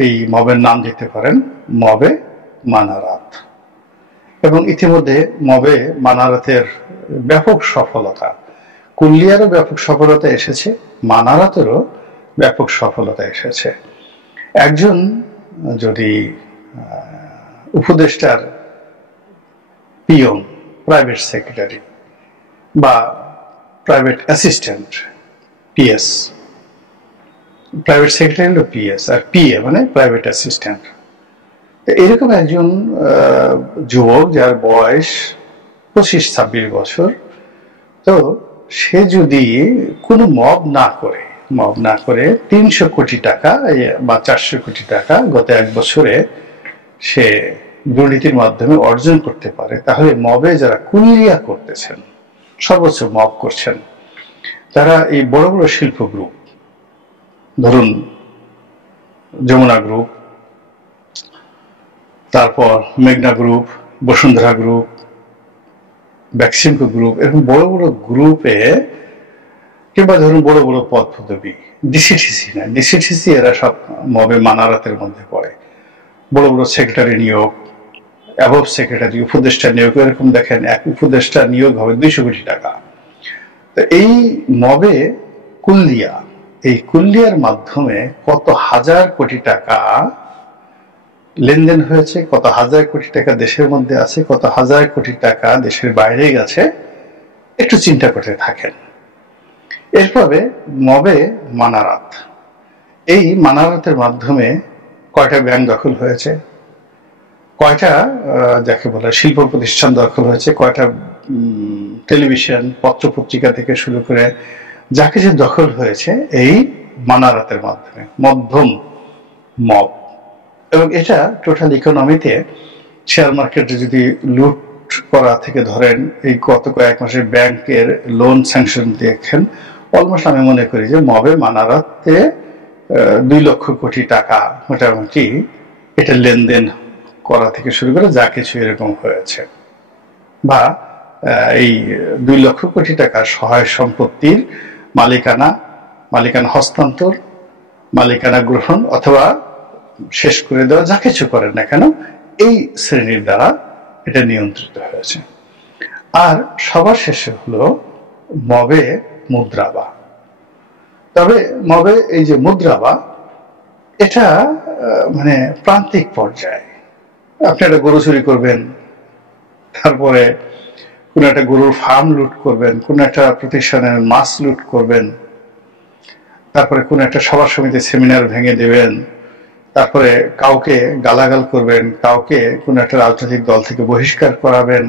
এই মবের নাম দিতে পারেন মবে মানারাত। এবং ইতিমধ্যে মবে মানারাতের ব্যাপক সফলতা, কুল্লিয়ারও ব্যাপক সফলতা এসেছে, মানারাতেরও ব্যাপক সফলতা এসেছে। একজন যদি উপদেষ্টার পিয়ন, প্রাইভেট সেক্রেটারি বা private assistant, PS, private secretary হলো পিএস, আর পিএ মানে প্রাইভেট অ্যাসিস্ট্যান্ট। এরকম একজন যুবক যার বয়স 25-26 বছর, তো সে যদি কোনো মব না করে 300 কোটি টাকা বা 400 কোটি টাকা গত 1 বছরে সে দুর্নীতির মাধ্যমে অর্জন করতে পারে, তাহলে মবে যারা কুল্লিয়া করতেছেন, সর্বোচ্চ মব করছেন, তারা এই বড় বড় শিল্প গ্রুপ, ধরুন যমুনা গ্রুপ, তারপর মেঘনা group, Bashundhara group, Beximco group, এরকম বড় বড় গ্রুপে, কিংবা ধরুন বড় বড় পদ পদবি, ডিসিটিসি না, ডিসিটিসি এরা সব মবে মানারাতের মধ্যে পড়ে। বড় বড় সেক্রেটারি নিয়োগ, অ্যাবভ সেক্রেটারি, উপদেষ্টা নিয়োগ, এরকম দেখেন এক উপদেষ্টা নিয়োগ হবে 200 কোটি টাকা। তো এই মবে কুল্লিয়া, এই কুল্লিয়ার মাধ্যমে কত হাজার কোটি টাকা লেনদেন হয়েছে, কত হাজার কোটি টাকা দেশের মধ্যে আছে, কত হাজার কোটি টাকা দেশের বাইরে গেছে, একটু চিন্তা করতে থাকেন। এরপরে মবে মানারাত, এই মানারাতের মাধ্যমে কয়টা ব্যাংক দখল হয়েছে, কয়টা যাকে বলে শিল্প প্রতিষ্ঠান দখল হয়েছে, কয়টা টেলিভিশন, পত্র পত্রিকা থেকে শুরু করে যা কিছু দখল হয়েছে এই মানারাতের মাধ্যমে, মধ্যম মব। এবং এটা টোটাল ইকোনমিতে, শেয়ার মার্কেটে যদি লুট করা থেকে ধরেন এই গত কয়েক মাসের ব্যাংকের লোন স্যাংশন দেখেন, অলমোস্ট আমি মনে করি যে মবে মানারাতে 2 লক্ষ কোটি টাকা মোটামুটি এটা লেনদেন করা থেকে শুরু করে যা কিছু এরকম হয়েছে। বা এই 2 লক্ষ কোটি টাকার সহায় সম্পত্তির মালিকানা হস্তান্তর, মালিকানা গ্রহণ অথবা শেষ করে দেওয়া, যা কিছু করেন না কেন এই শ্রেণীর দ্বারা এটা নিয়ন্ত্রিত হয়েছে। আর সবার শেষে হলো মবে মুদ্রাবা। তবে মবে এই যে মুদ্রাবা, এটা মানে প্রান্তিক পর্যায়ে। আপনি একটা গরু চুরি করবেন, তারপরে কোন একটা গরুর ফার্ম লুট করবেন, কোন একটা প্রতিষ্ঠানের মাছ লুট করবেন, তারপরে কোন একটা সভা সমিতি সেমিনার ভেঙে দেবেন, তারপরে কাউকে গালাগাল করবেন, কাউকে কোন একটা রাজনৈতিক দল থেকে বহিষ্কার করাবেন।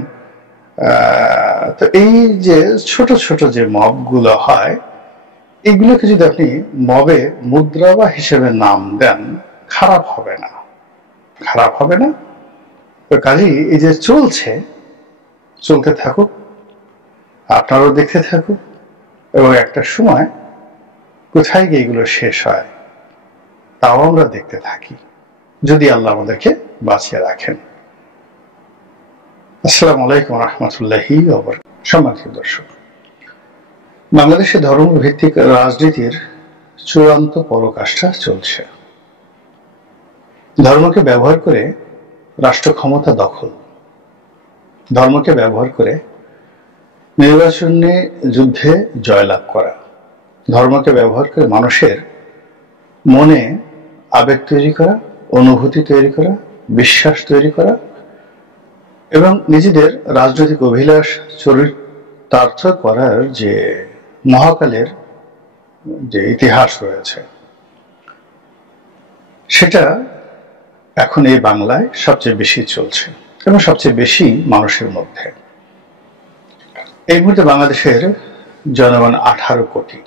তো এই যে ছোট ছোট যে মবগুলো হয়, এগুলোকে যদি আপনি মবে মুদ্রাবা হিসেবে নাম দেন, খারাপ হবে না, খারাপ হবে না। তো কাজেই এই যে চলতে থাকুক, আপনারাও দেখতে থাকুক, এবং একটা সময় কোথায় গিয়ে এগুলো শেষ হয় তাও আমরা দেখতে থাকি। যদি আল্লাহ আমাদেরকে বাঁচিয়ে রাখেন। আসসালামু আলাইকুম রহমতুল্লাহি ওয়া বারাকাতুহু। সম্মানিত দর্শক, বাংলাদেশে ধর্মভিত্তিক রাজনীতির চূড়ান্ত পরাকাষ্ঠা চলছে। ধর্মকে ব্যবহার করে রাষ্ট্র ক্ষমতা দখল, ধর্মকে ব্যবহার করে নির্বাচনী যুদ্ধে জয়লাভ করা, ধর্মকে ব্যবহার করে মানুষের মনে আবেগ তৈরি করা, অনুভূতি তৈরি করা, বিশ্বাস তৈরি করা এবং নিজেদের রাজনৈতিক অভিলাষ চরিতার্থ করার যে মহাকালের যে ইতিহাস রয়েছে, সেটা এখন এই বাংলায় সবচেয়ে বেশি চলছে এবং সবচেয়ে বেশি মানুষের মধ্যে। এই মুহূর্তে বাংলাদেশের জনগণ 18 কোটি।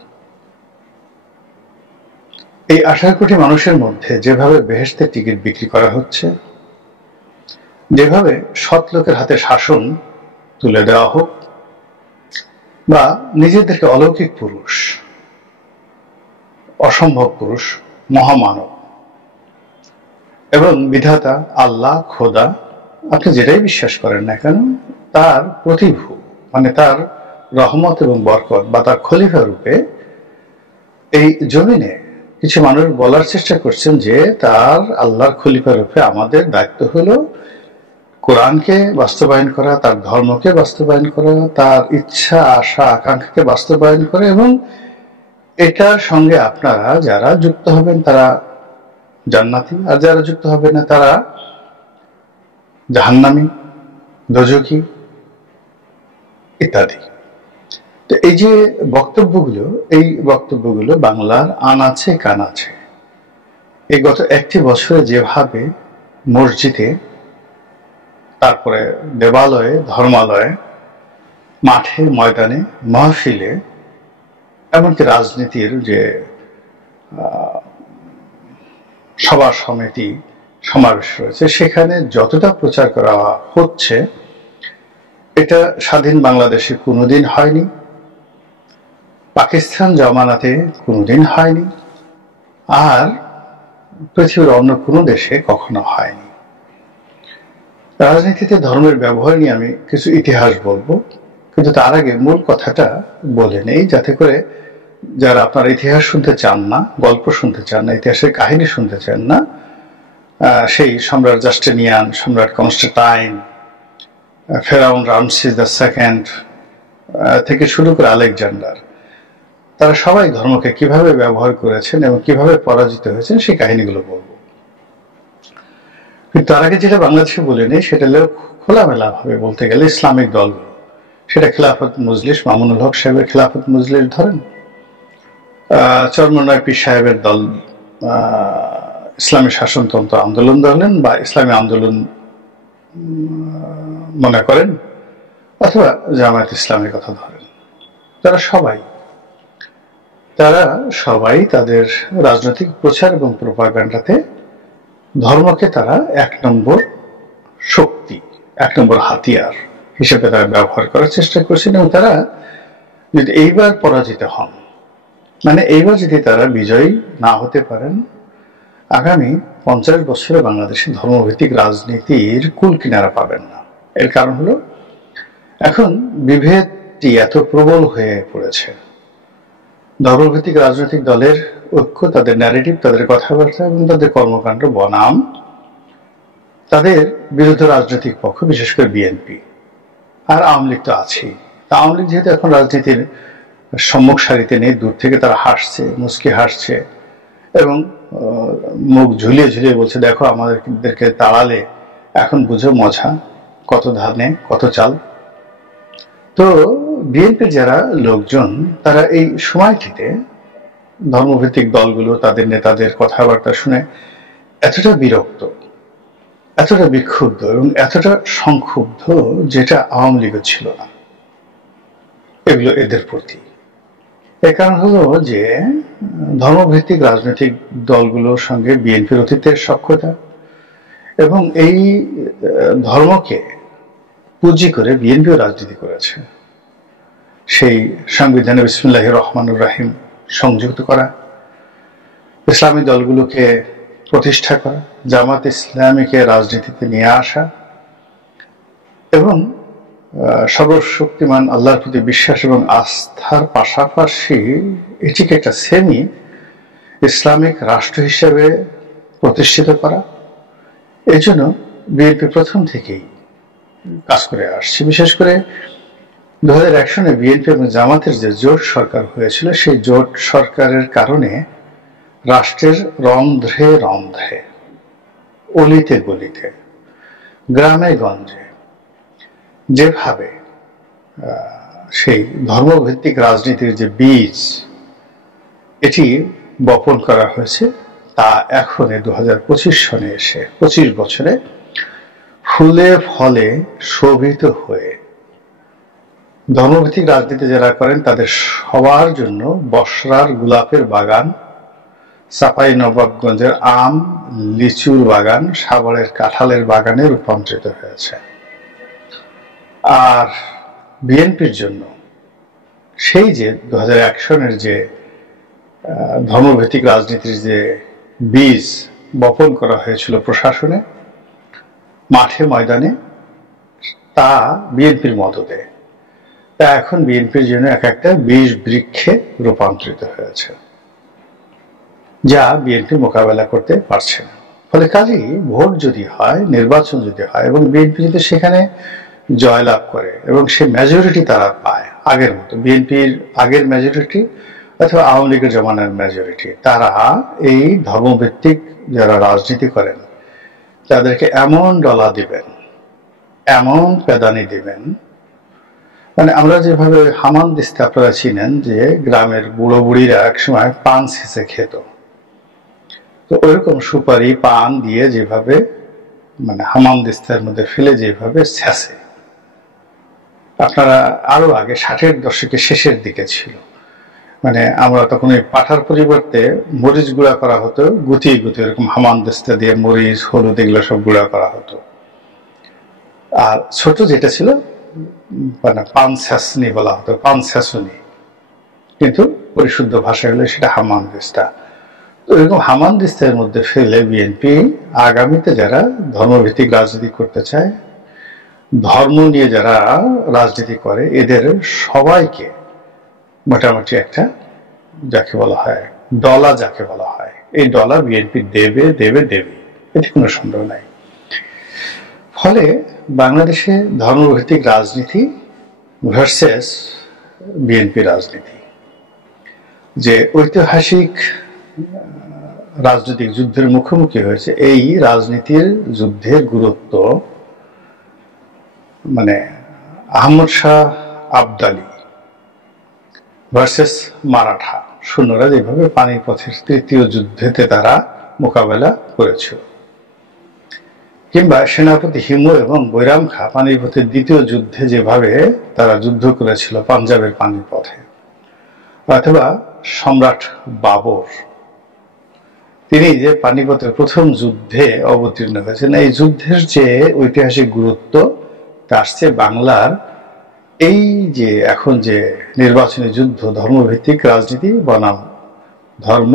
এই 18 কোটি মানুষের মধ্যে যেভাবে বেহেশতের টিকিট বিক্রি করা হচ্ছে, যেভাবে সৎ লোকের হাতে শাসন তুলে দেওয়া হোক, বা নিজেদেরকে অলৌকিক পুরুষ, অসম্ভব পুরুষ, মহামানব এবং বিধাতা, আল্লাহ, খোদা, আপনি যেটাই বিশ্বাস করেন না কেন, তার প্রতিভু মানে তার রহমত এবং বরকত বা তার খলিফা রূপে এই জমিনে কিছু মানুষ বলার চেষ্টা করছেন যে তার আল্লাহর খলিফা রূপে আমাদের দায়িত্ব হলো কোরআনকে বাস্তবায়ন করা, তার ধর্মকে বাস্তবায়ন করা, তার ইচ্ছা, আশা, আকাঙ্ক্ষাকে বাস্তবায়ন করা, এবং এটার সঙ্গে আপনারা যারা যুক্ত হবেন তারা জান্নাতি, আর যারা যুক্ত হবে না তারা জাহান্নামী, দোজখী ইত্যাদি। তো এই যে বক্তব্যগুলো, এই বক্তব্যগুলো বাংলার আনাচে কানাচে এই গত একটি বছরে যেভাবে মসজিদে, তারপরে দেবালয়ে, ধর্মালয়ে, মাঠে, ময়দানে, মাহফিলে, এমনকি রাজনীতির যে সভা সমিতি সমাবেশ রয়েছে, সেখানে যতটা প্রচার করা হচ্ছে, এটা স্বাধীন বাংলাদেশে কোনোদিন হয়নি, পাকিস্তান জমানাতে কোনোদিন হয়নি, আর পৃথিবীর অন্য কোনো দেশে কখনো হয়নি। রাজনীতিতে ধর্মের ব্যবহার নিয়ে আমি কিছু ইতিহাস বলবো, কিন্তু তার আগে মূল কথাটা বলে নেই, যাতে করে যারা আপনারা ইতিহাস শুনতে চান না, গল্প শুনতে চান না, ইতিহাসের কাহিনী শুনতে চান না, সেই সম্রাট জাস্টিনিয়ান, সম্রাট কনস্টান্টাইন, ফেরাউন রামসিস দ্য সেকেন্ড থেকে শুরু করে আলেকজান্ডার, তারা সবাই ধর্মকে কিভাবে ব্যবহার করেছেন এবং কিভাবে পরাজিত হয়েছেন সেই কাহিনীগুলো বলবো। কিন্তু তার আগে যেটা বাংলাদেশে বলে নেই, সেটা হলো খোলামেলা ভাবে বলতে গেলে ইসলামিক দলগুলো, সেটা খিলাফত মজলিস, মামুনুল হক সাহেবের খিলাফত মজলিস ধরেন, চরমনায় পীর সাহেবের দল ইসলামী শাসনতন্ত্র আন্দোলন ধরেন বা ইসলামী আন্দোলন মনে করেন, অথবা জামায়াত ইসলামের কথা ধরেন, তারা সবাই তাদের রাজনৈতিক প্রচার এবং প্রোপাগান্ডাতে ধর্মকে তারা 1 নম্বর শক্তি, 1 নম্বর হাতিয়ার হিসেবে তারা ব্যবহার করার চেষ্টা করছেন। এবং তারা যদি এইবার পরাজিত হন, মানে এইবার যদি তারা বিজয়ী না হতে পারেন, আগামী 50 বছরে বাংলাদেশে ধর্মভিত্তিক রাজনীতির কুল কিনারা পাবেন না। এর কারণ হলো এখন বিভেদটি এত প্রবল হয়ে পড়েছে। ধর্মভিত্তিক রাজনৈতিক দলের ঐক্য, তাদের ন্যারেটিভ, তাদের কথাবার্তা এবং তাদের কর্মকাণ্ড বনাম তাদের বিরুদ্ধে রাজনৈতিক পক্ষ, বিশেষ করে বিএনপি আর আওয়ামী লীগ তো আছেই। আওয়ামী লীগ যেহেতু এখন রাজনীতির সম্মুখ সারিতে নেই, দূর থেকে তারা হাসছে, মুচকি হাসছে এবং মুখ ঝুলিয়ে ঝুলিয়ে বলছে, দেখো আমাদেরকে তাড়ালে এখন বুঝো মজা, কত ধানে কত চাল। তো বিএনপির যারা লোকজন, তারা এই সময়টিতে ধর্মভিত্তিক দলগুলো, তাদের নেতাদের কথাবার্তা শুনে এতটা বিরক্ত, এতটা বিক্ষুব্ধ এবং এতটা সংক্ষুব্ধ, যেটা আওয়ামী লীগও ছিল না এগুলো এদের প্রতি। এর কারণ হলো যে ধর্মভিত্তিক রাজনৈতিক দলগুলোর সঙ্গে বিএনপির অতীতের সখ্যতা, এবং এই ধর্মকে পুঁজি করে বিএনপিও রাজনীতি করেছে। সেই সংবিধানে বিসমিল্লাহির রহমানির রহিম সংযুক্ত করা, ইসলামী দলগুলোকে প্রতিষ্ঠা করা, জামাত ইসলামীকে রাজনীতিতে নিয়ে আসা এবং সর্বশক্তিমান আল্লাহর প্রতি বিশ্বাস এবং আস্থার পাশাপাশি এটিকে একটা সেমি ইসলামিক রাষ্ট্র হিসেবে প্রতিষ্ঠিত করা। এই জন্য বিএনপি প্রথম থেকেই কাজ করে আসছে। বিশেষ করে 2001 সনে বিএনপি এবং জামাতের যে জোট সরকার হয়েছিল, সেই জোট সরকারের কারণে রাষ্ট্রের রন্ধ্রে রন্ধ্রে, অলিতে গলিতে, গ্রামে গঞ্জে যেভাবে সেই ধর্মভিত্তিক রাজনীতির যে বীজ এটি বপন করা হয়েছে, তা এখন 2025 সনে এসে 25 বছরে ফুলে ফলে শোভিত হয়ে ধর্মভিত্তিক রাজনীতি যারা করেন তাদের সবার জন্য বসরার গোলাপের বাগান, চাঁপাইনবাবগঞ্জের আম লিচুর বাগান, সাভারের কাঁঠালের বাগানে রূপান্তরিত হয়েছে। আর বিএনপির জন্য সেই যে 2001 সনের যে ধর্মভিত্তিক রাজনীতির যে বীজ বপন করা হয়েছিল প্রশাসনে, মাঠে ময়দানে, তা বিএনপির মদতে তা এখন বিএনপির জন্য এক একটা বীজ বৃক্ষে রূপান্তরিত হয়েছে, যা বিএনপি মোকাবেলা করতে পারছে না। ফলে কাজেই ভোট যদি হয়, নির্বাচন যদি হয় এবং বিএনপি যদি সেখানে জয়লাভ করে এবং সে মেজরিটি তারা পায়, আগের মতো বিএনপির আগের মেজরিটি অথবা আওয়ামী লীগের জমানার মেজরিটি, তারা এই ধর্মভিত্তিক যারা রাজনীতি করেন তাদেরকে এমন ডলা দিবেন, এমন পেদানি দিবেন, মানে আমরা যেভাবে হামানদিস্তা আপনারা চিনেন যে গ্রামের বুড়ো বুড়িরা একসময় পান ছেঁচে খেত, তো ওইরকম সুপারি পান দিয়ে যেভাবে মানে হামানদিস্তার মধ্যে ফেলে যেভাবে ছেঁচে, আপনারা আরো আগে 60-এর দশকের শেষের দিকে ছিল, মানে আমরা তখন ওই পাঠার পরিবর্তে মরিচ গুঁড়া করা হতো, গুতিয়ে গুতিয়ে এরকম হামানদিস্তা দিয়ে মরিচ হলুদ এগুলো সব গুঁড়া করা হতো। আর ছোট যেটা ছিল মানে পান ছেঁচনি বলা হতো, পান ছেঁচনি, কিন্তু পরিশুদ্ধ ভাষা হলে সেটা হামানদিস্তা। তো এরকম হামানদিস্তার মধ্যে ফেলে বিএনপি আগামীতে যারা ধর্মভিত্তিক রাজনীতি করতে চায়, ধর্ম নিয়ে যারা রাজনীতি করে, এদের সবাইকে মোটামুটি একটা যাকে বলা হয় ডলা, যাকে বলা হয় এই ডলা বিএনপি দেবে দেবে দেবে, এতে কোনো সন্দেহ নাই। ফলে বাংলাদেশে ধর্মভিত্তিক রাজনীতি ভার্সেস বিএনপি রাজনীতি, যে ঐতিহাসিক রাজনৈতিক যুদ্ধের মুখোমুখি হয়েছে, এই রাজনীতির যুদ্ধের গুরুত্ব মানে আহমদ শাহ আবদালী ভার্সেস মারাঠা সৈন্যরা যেভাবে পানিপথের তৃতীয় যুদ্ধেতে তারা মোকাবেলা করেছিল, কিংবা সেনাপতি হিমু এবং বৈরাম খাঁ পানিপথের দ্বিতীয় যুদ্ধে যেভাবে তারা যুদ্ধ করেছিল পাঞ্জাবের পানিপথে, অথবা সম্রাট বাবর তিনি যে পানিপথের প্রথম যুদ্ধে অবতীর্ণ হয়েছেন, এই যুদ্ধের যে ঐতিহাসিক গুরুত্ব তার চেয়ে বাংলার এই যে এখন যে নির্বাচনী যুদ্ধ ধর্মভিত্তিক রাজনীতি বনাম ধর্ম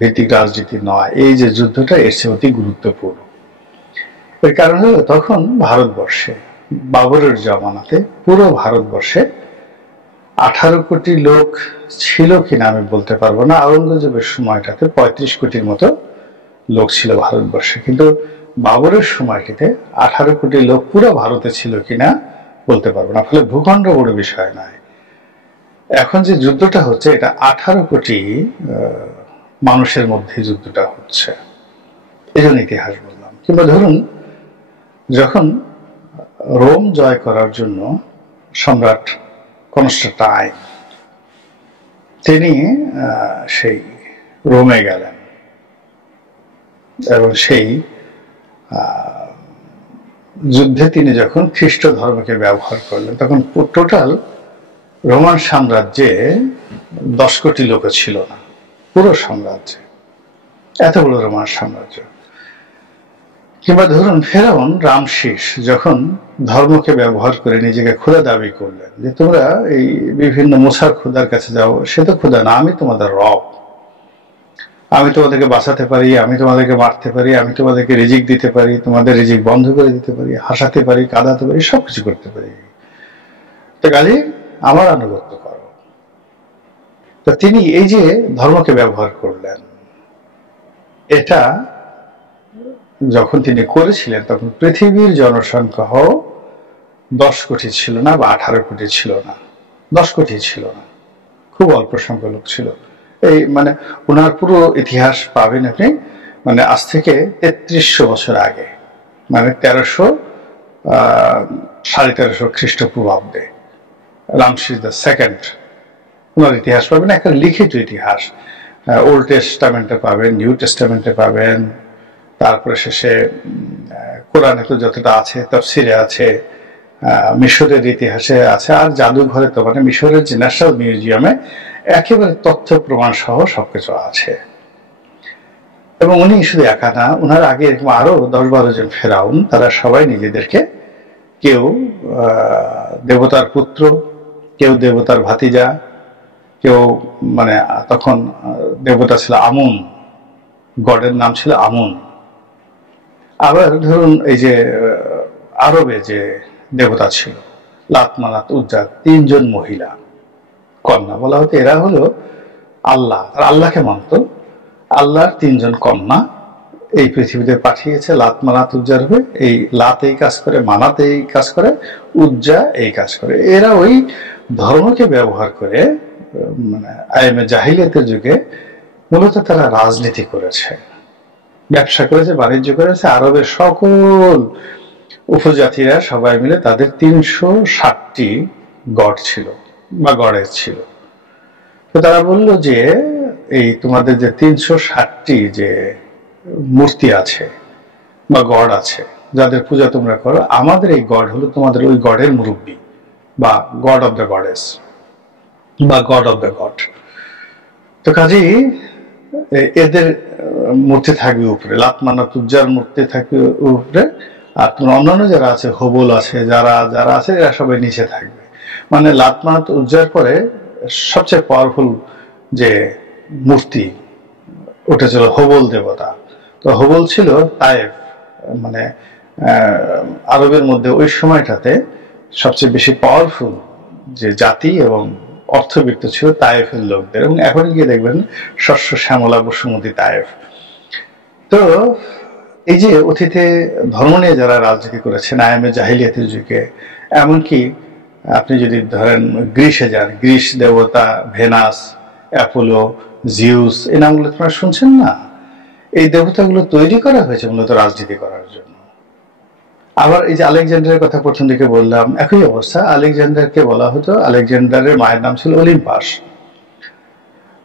ভিত্তিক রাজনীতি নয়, এই যে যুদ্ধটা এর চেয়ে অতি গুরুত্বপূর্ণ। এর কারণ হলো তখন ভারতবর্ষে বাবরের জমানাতে পুরো ভারতবর্ষে 18 কোটি লোক ছিল কিনা আমি বলতে পারবো না, আওরঙ্গজেবের সময়টাতে 35 কোটির মতো লোক ছিল ভারতবর্ষে, কিন্তু বাবরের সময়টিতে 18 কোটি লোক পুরো ভারতে ছিল কিনা বলতে পারবো না। ফলে ভূখণ্ড বড় বিষয় নয়, এখন যে যুদ্ধটা হচ্ছে এটা 18 কোটি মানুষের মধ্যে যুদ্ধটা হচ্ছে, এই জন্য ইতিহাস বললাম। কিংবা ধরুন যখন রোম জয় করার জন্য সম্রাট কনস্টান্টাইন তিনি সেই রোমে গেলেন এবং সেই যুদ্ধে তিনি যখন খ্রিস্ট ধর্মকে ব্যবহার করলেন, তখন টোটাল রোমান সাম্রাজ্যে 10 কোটি লোক ছিল না পুরো সাম্রাজ্যে, এত বড় রোমান সাম্রাজ্য। কিংবা ধরুন ফেরাউন রামশেষ যখন ধর্মকে ব্যবহার করে নিজেকে খোদা দাবি করলেন, যে তোমরা এই বিভিন্ন মুসার খোদার কাছে যাও, সে তো খোদা না, আমি তোমাদের রব। আমি তোমাদেরকে বাঁচাতে পারি, আমি তোমাদেরকে মারতে পারি, আমি তোমাদেরকে রিজিক দিতে পারি, তোমাদের রিজিক বন্ধ করে দিতে পারি, হাসাতে পারি, কাঁদাতে পারি, সবকিছু করতে পারি। তো কাজে আমার আনুগত্য করো। তো তিনি এই যে ধর্মকে ব্যবহার করলেন, এটা যখন তিনি করেছিলেন তখন পৃথিবীর জনসংখ্যা 10 কোটি ছিল না, বা 18 কোটি ছিল না, 10 কোটি ছিল না, খুব অল্প সংখ্যক লোক ছিল। এই মানে ওনার পুরো ইতিহাস পাবেন আপনি, মানে আজ থেকে 3300 বছর আগে, মানে 1350 খ্রিস্টপূর্বাব্দে রামসিস দ্য সেকেন্ড, ওনার ইতিহাস পাবেন, একটা লিখিত ইতিহাস। ওল্ড টেস্টামেন্টে পাবেন, নিউ টেস্টামেন্টে পাবেন, তারপরে শেষে কোরআনে তো যতটা আছে, তাফসিরে আছে, মিশরের ইতিহাসে আছে, আর জাদুঘরে তো মানে মিশরের যে ন্যাশনাল মিউজিয়ামে একেবারে তথ্য প্রমাণ সহ সবকিছু আছে। এবং উনি শুধু একা না, ওনার আগে এরকম আরো 10-12 জন ফেরাউন, তারা সবাই নিজেদেরকে কেউ দেবতার পুত্র, কেউ দেবতার ভাতিজা, কেউ মানে তখন দেবতা ছিল আমুন, গডের নাম ছিল আমুন। আবার ধরুন এই যে আরবে যে দেবতা ছিল লাত, মানাত, উজ্জা, 3 জন মহিলা কন্যা, বলা হতো এরা হলো আল্লাহ, আর আল্লাহকে মানত। আল্লাহর 3 জন কন্যা এই পৃথিবীতে পাঠিয়েছে লাত, মানাত, উজ্জার হয়ে। এই লাত এই কাজ করে, মানাত এই কাজ করে, উজ্জা এই কাজ করে। এরা ওই ধর্মকে ব্যবহার করে মানে আইমে জাহিলিয়াতের যুগে মূলত তারা রাজনীতি করেছে, ব্যবসা করেছে, বাণিজ্য করেছে। আরবের সকল উপজাতিরা সবাই মিলে তাদের 360টি গড ছিল বা গডেস ছিল। তো তারা বলল যে এই তোমাদের যে 360টি যে মূর্তি আছে বা গড আছে, যাদের পূজা তোমরা করো, আমাদের এই গড হলো তোমাদের ওই গডের মুরব্বী, বা গড অব দ্য গডেস বা গড অব দ্য গড। তো কাজেই এদের মূর্তি থাকবে উপরে, লাত, মানাত, উজ্জার মূর্তি থাকবে উপরে, আর তোমার অন্যান্য যারা আছে, হবল আছে, যারা যারা আছে, এরা সবাই নিচে থাকবে। মানে লাত, মানাত, উজ্জার পরে সবচেয়ে পাওয়ারফুল যে মূর্তি ওটা ছিল হবল দেবতা। তো হবল ছিল তায়েফ, মানে আরবের মধ্যে ওই সময়টাতে সবচেয়ে বেশি পাওয়ারফুল যে জাতি এবং অর্থবিত্ত ছিল তায়েফের লোকদের। এবং এখন গিয়ে দেখবেন শস্য শ্যামলা বসুমতী তায়েফ। তো এই যে অতীতে ধর্ম নিয়ে যারা রাজনীতি করেছেন আয়ামে জাহিলিয়াতের যুগে, এমনকি আপনি যদি ধরেন গ্রিসে যান, গ্রিস দেবতা ভেনাস, অ্যাপোলো, জিউস, এই নামগুলো আপনারা শুনছেন না? এই দেবতাগুলো তৈরি করা হয়েছে মূলত রাজনীতি করার জন্য। আবার এই যে আলেকজান্ডারের কথা প্রথম দিকে বললাম, একই অবস্থা। আলেকজান্ডারকে বলা হতো, আলেকজান্ডারের মায়ের নাম ছিল অলিম্পাস।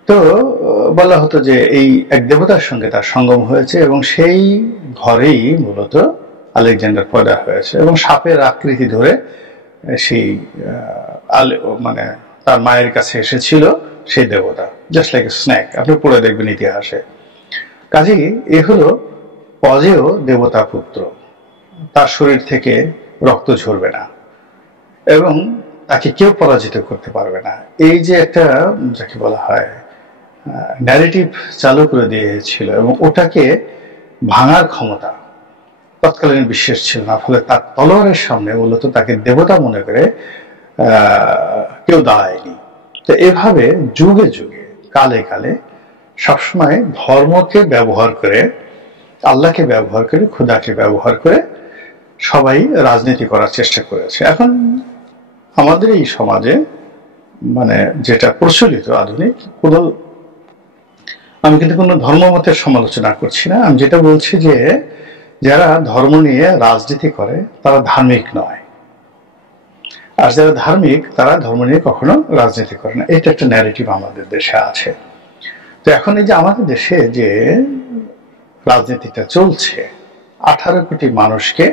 তো বলা হতো যে এই এক দেবতার সঙ্গে তার সঙ্গম হয়েছে এবং সেই ঘরেই মূলত আলেকজান্ডার পয়দা হয়েছে। এবং সাপের আকৃতি ধরে সেই মানে তার মায়ের কাছে এসেছিল সেই দেবতা, জাস্ট লাইক স্ন্যাক। আপনি পড়ে দেখবেন ইতিহাসে। কাজেই এ হলো অজেয় দেবতা পুত্র, তার শরীর থেকে রক্ত ঝরবে না এবং তাকে কেউ পরাজিত করতে পারবে না। এই যে একটা যাকে বলা হয় ন্যারেটিভ চালু করে দিয়েছিল, এবং ওটাকে ভাঙার ক্ষমতা তৎকালীন বিশ্বের ছিল না। ফলে তার তলোয়ারের সামনে মূলত তাকে দেবতা মনে করে কেউ দাঁড়ায়নি। তো এভাবে যুগে যুগে কালে কালে সবসময় ধর্মকে ব্যবহার করে, আল্লাহকে ব্যবহার করে, খোদাকে ব্যবহার করে সবাই রাজনীতি করার চেষ্টা করেছে। এখন আমাদের এই সমাজে মানে যেটা প্রচলিত আধুনিক, আমি কিন্তু কোনো ধর্মমতের সমালোচনা করছি না। আমি যেটা বলছি যে যারা ধর্ম নিয়ে রাজনীতি করে তারা ধার্মিক নয়, আর যারা ধার্মিক তারা ধর্ম নিয়ে কখনো রাজনীতি করে না। এটা একটা ন্যারেটিভ আমাদের দেশে আছে। তো এখন এই যে আমাদের দেশে যে রাজনীতিটা চলছে, 18 কোটি মানুষকে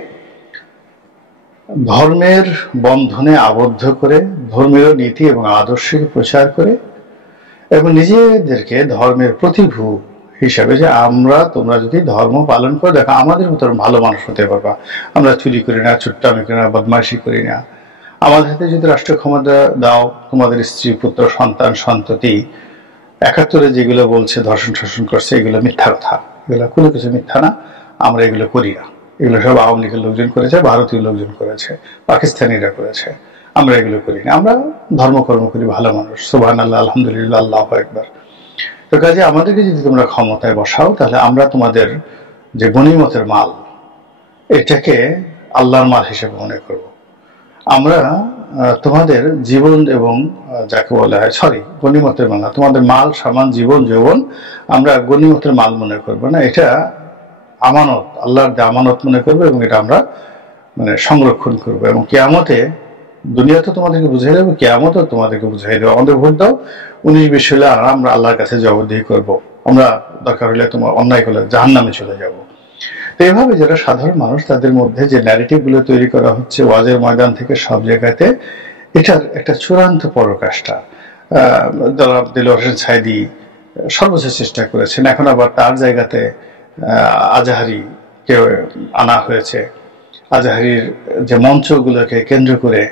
ধর্মের বন্ধনে আবদ্ধ করে, ধর্মীয় নীতি এবং আদর্শকে প্রচার করে, এবং নিজেদেরকে ধর্মের প্রতিভূ হিসাবে, যে তোমরা যদি ধর্ম পালন করে দেখো আমাদের মতো ভালো মানুষ হতে পারবা, আমরা চুরি করি না, চুট্টামি করি না, বদমাইশি করি না, আমাদের হাতে যদি রাষ্ট্র ক্ষমতা দাও, তোমাদের স্ত্রী, পুত্র, সন্তান, সন্ততি 71-এ যেগুলো বলছে ধর্ষণ শোষণ করছে এগুলো মিথ্যা কথা, এগুলো কোনো কিছু মিথ্যা না, আমরা এগুলো করি না। এগুলো সব আওয়ামী লীগের লোকজন করেছে, ভারতীয় লোকজন করেছে, পাকিস্তানিরা করেছে, আমরা এগুলো করি না। আমরা ধর্মকর্ম করি, ভালো মানুষ, সুবহানাল্লাহ, আলহামদুলিল্লাহ, আল্লাহু আকবার। তো কাজে আমাদেরকে যদি তোমরা ক্ষমতায় বসাও, তাহলে আমরা তোমাদের যে গনিমতের মাল, এটাকে আল্লাহর মাল হিসেবে মনে করব। আমরা তোমাদের জীবন এবং যাকে বলা হয় গনিমতের মাল না, তোমাদের মাল সামান জীবন যৌবন আমরা গনিমতের মাল মনে করবো না, এটা আমানত, আল্লাহর আমানত মনে করবো, এবং এটা আমরা মানে সংরক্ষণ করবো। এবং কিয়ামতে, দুনিয়া তো তোমাদেরকে বুঝাই দেবো, কিয়ামতও তোমাদেরকে বুঝাই দেবো। আমাদের ভোট দাও 19-20 হলে আমরা আল্লাহর কাছে জবাবদিহি করবো, আমরা দরকার হলে তোমার অন্যায় করলে জাহান্নামে চলে যাব। তো এভাবে যারা সাধারণ মানুষ, তাদের মধ্যে যে ন্যারেটিভ গুলো তৈরি করা হচ্ছে ওয়াজের ময়দান থেকে সব জায়গাতে, এটার একটা চূড়ান্ত পরাকাষ্ঠা জনাব দেলোয়ার হোসেন সাঈদী সর্বোচ্চ চেষ্টা করেছেন। এখন আবার তার জায়গাতে আজাহারিকে আনা হয়েছে। আজাহারির যে মঞ্চগুলোকে কেন্দ্র করে,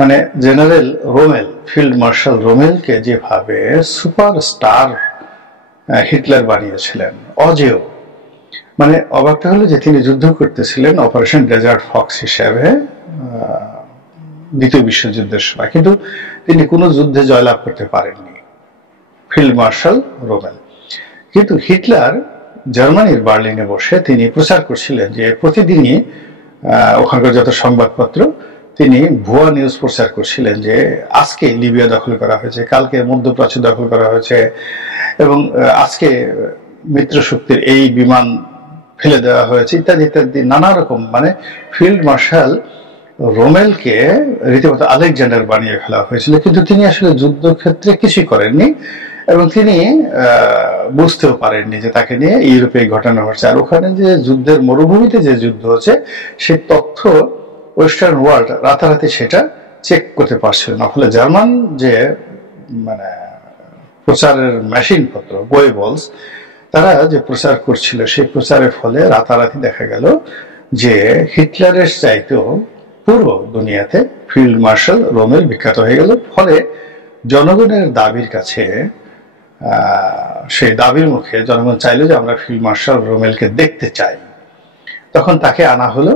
মানে জেনারেল রোমেল, ফিল্ড মার্শাল রোমেলকে যেভাবে সুপারস্টার হিটলার বানিয়েছিলেন, অজেয়, মানে অবাকটা হলো যে তিনি যুদ্ধ করতেছিলেন অপারেশন ডেজার্ট ফক্স হিসেবে দ্বিতীয় বিশ্বযুদ্ধের সময়, কিন্তু তিনি কোনো যুদ্ধে জয়লাভ করতে পারেননি, ফিল্ড মার্শাল রোমেল। কিন্তু হিটলার জার্মানির বার্লিনে বসে তিনি প্রচার করছিলেন যে প্রতিদিনই ওখানকার যত সংবাদপত্র, তিনি ভুয়া নিউজ প্রচার করছিলেন যে আজকে লিবিয়া দখল করা হয়েছে, কালকে মধ্যপ্রাচ্য দখল করা হয়েছে, এবং আজকে মিত্র শক্তির এই বিমান ফেলে দেওয়া হয়েছে, ইত্যাদি ইত্যাদি নানা রকম। মানে ফিল্ড মার্শাল রোমেলকে রীতিমতো আলেকজান্ডার বানিয়ে ফেলা হয়েছিল, কিন্তু তিনি আসলে যুদ্ধক্ষেত্রে কিছুই করেননি, এবং তিনি বুঝতেও পারেননি যে তাকে নিয়ে ইউরোপে ঘটনা ঘটছে। আর ওখানে যে যুদ্ধের মরুভূমিতে যে যুদ্ধ হচ্ছে, সেই তথ্য ওয়েস্টার্ন ওয়ার্ল্ড রাতারাতি সেটা চেক করতে পারছিল না। ফলে জার্মান যে মানে প্রচারের মেশিন পত্র, গোয়েবলস, তারা যে প্রচার করছিল, সেই প্রচারের ফলে রাতারাতি দেখা গেল যে হিটলারের চাইতেও পূর্ব দুনিয়াতে ফিল্ড মার্শাল রোমেল বিখ্যাত হয়ে গেল। ফলে জনগণের দাবির কাছে, সেই দাবির মুখে জনগণ চাইলো যে আমরা ফিল্ড মার্শাল রোমেলকে দেখতে চাই। তখন তাকে আনা হলো,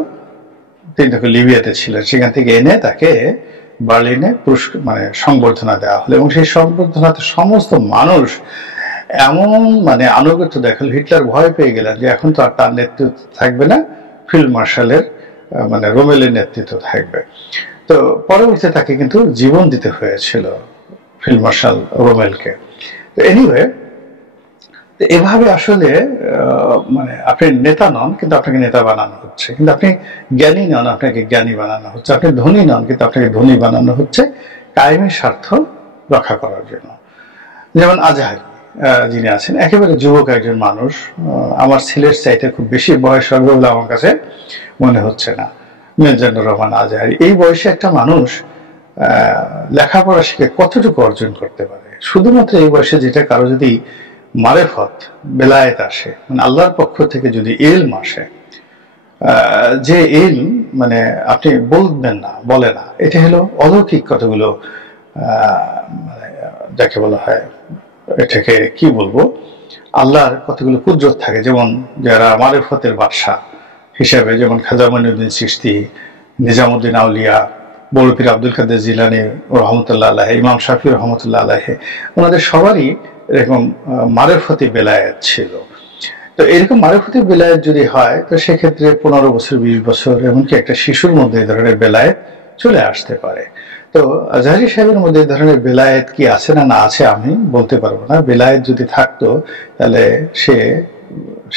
তিনি তখন লিবিয়াতে ছিলেন, সেখান থেকে এনে তাকে বার্লিনে পুরস্কার মানে সংবর্ধনা দেওয়া হলো, এবং সেই সংবর্ধনাতে সমস্ত মানুষ এমন মানে আনুগত্য দেখালো, হিটলার ভয় পেয়ে গেলেন যে এখন তো আর তার নেতৃত্ব থাকবে না, ফিল্ড মার্শালের মানে রোমেলের নেতৃত্ব থাকবে। তো পরবর্তীতে তাকে কিন্তু জীবন দিতে হয়েছিল ফিল্ড মার্শাল রোমেলকে। তো এনিওয়ে, এভাবে আসলে মানে আপনি নেতা নন, কিন্তু আপনাকে নেতা বানানো হচ্ছে, কিন্তু আপনি জ্ঞানী নন, আপনাকে জ্ঞানী বানানো হচ্ছে, আপনি ধনী নন, কিন্তু আপনাকে ধনী বানানো হচ্ছে কায়েমি স্বার্থ রক্ষা করার জন্য। যেমন আজাহারি যিনি আছেন, একেবারে যুবক একজন মানুষ, আমার ছেলের চাইতে খুব বেশি বয়স হবে বলে আমার কাছে মনে হচ্ছে না, মিজানুর রহমান আজাহারি। এই বয়সে একটা মানুষ লেখাপড়া শিখে কতটুকু অর্জন করতে পারে? শুধুমাত্র এই বয়সে যেটা কারো যদি মারেফত, বেলায়েত আসে, মানে আল্লাহর পক্ষ থেকে যদি ইলম আসে, যে ইলম মানে আপনি বলবেন না, বলে না, এটা হলো অলৌকিক কতগুলো মানে যাকে বলা হয়, এটাকে কি বলবো, আল্লাহর কতগুলো কুদরত থাকে। যেমন যারা মারেফতের বাদশাহ হিসেবে, যেমন খাজা মঈনুদ্দিন চিশতি, নিজামুদ্দিন আউলিয়া, বড় পীর আব্দুল কাদের জিলানী রহমতুল্লাহ আলাইহি, ইমাম শাফি রহমতুল্লাহ আলাইহি, ওনাদের সবারই এরকম মারেফতি বেলায়েত ছিল। তো এরকম মারেফতি বেলায়েত যদি হয়, তো সেক্ষেত্রে 15 বছর 20 বছর এমনকি একটা শিশুর মধ্যে এই ধরনের বেলায়েত চলে আসতে পারে। তো আজহারি সাহেবের মধ্যে এই ধরনের বেলায়েত কি আছে না না আছে আমি বলতে পারবো না। বেলায়েত যদি থাকতো, তাহলে সে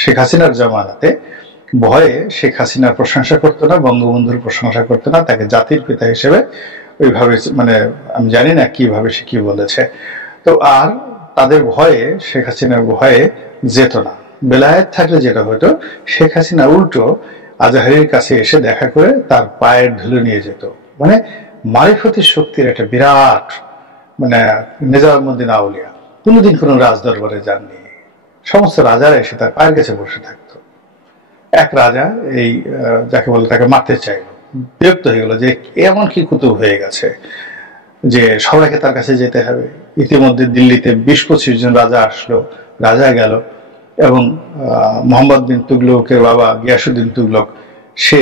শেখ হাসিনার জামানাতে ভয়ে শেখ হাসিনার প্রশংসা করতো না, বঙ্গবন্ধুর প্রশংসা করতো না, তাকে জাতির পিতা হিসেবে ওইভাবে, মানে আমি জানি না কিভাবে সে কি বলেছে। তো আর তাদের ভয়ে, শেখ হাসিনার ভয়ে যেত না। বেলায়েত থাকলে যেটা হতো, শেখ হাসিনা উল্টো আজহারির কাছে এসে দেখা করে তার পায়ের ধুলো নিয়ে যেত। মানে মারিফতের শক্তির একটা বিরাট, মানে নিজামুদ্দিন আউলিয়া কোনোদিন কোনো রাজ দরবারে যাননি, সমস্ত রাজারা এসে তার পায়ের কাছে বসে থাকতো। এক রাজা এই যাকে বলে তাকে মারতে চাইল, বিরক্ত হয়ে গেল যে এমন কি কুতুব হয়ে গেছে, যে সবাইকে তার কাছে যেতে হবে। ইতিমধ্যে দিল্লিতে 20-25 জন রাজা আসলো, রাজা গেল, এবং মোহাম্মদ বিন তুগলকের বাবা গিয়াসুদ্দিন তুগলক সে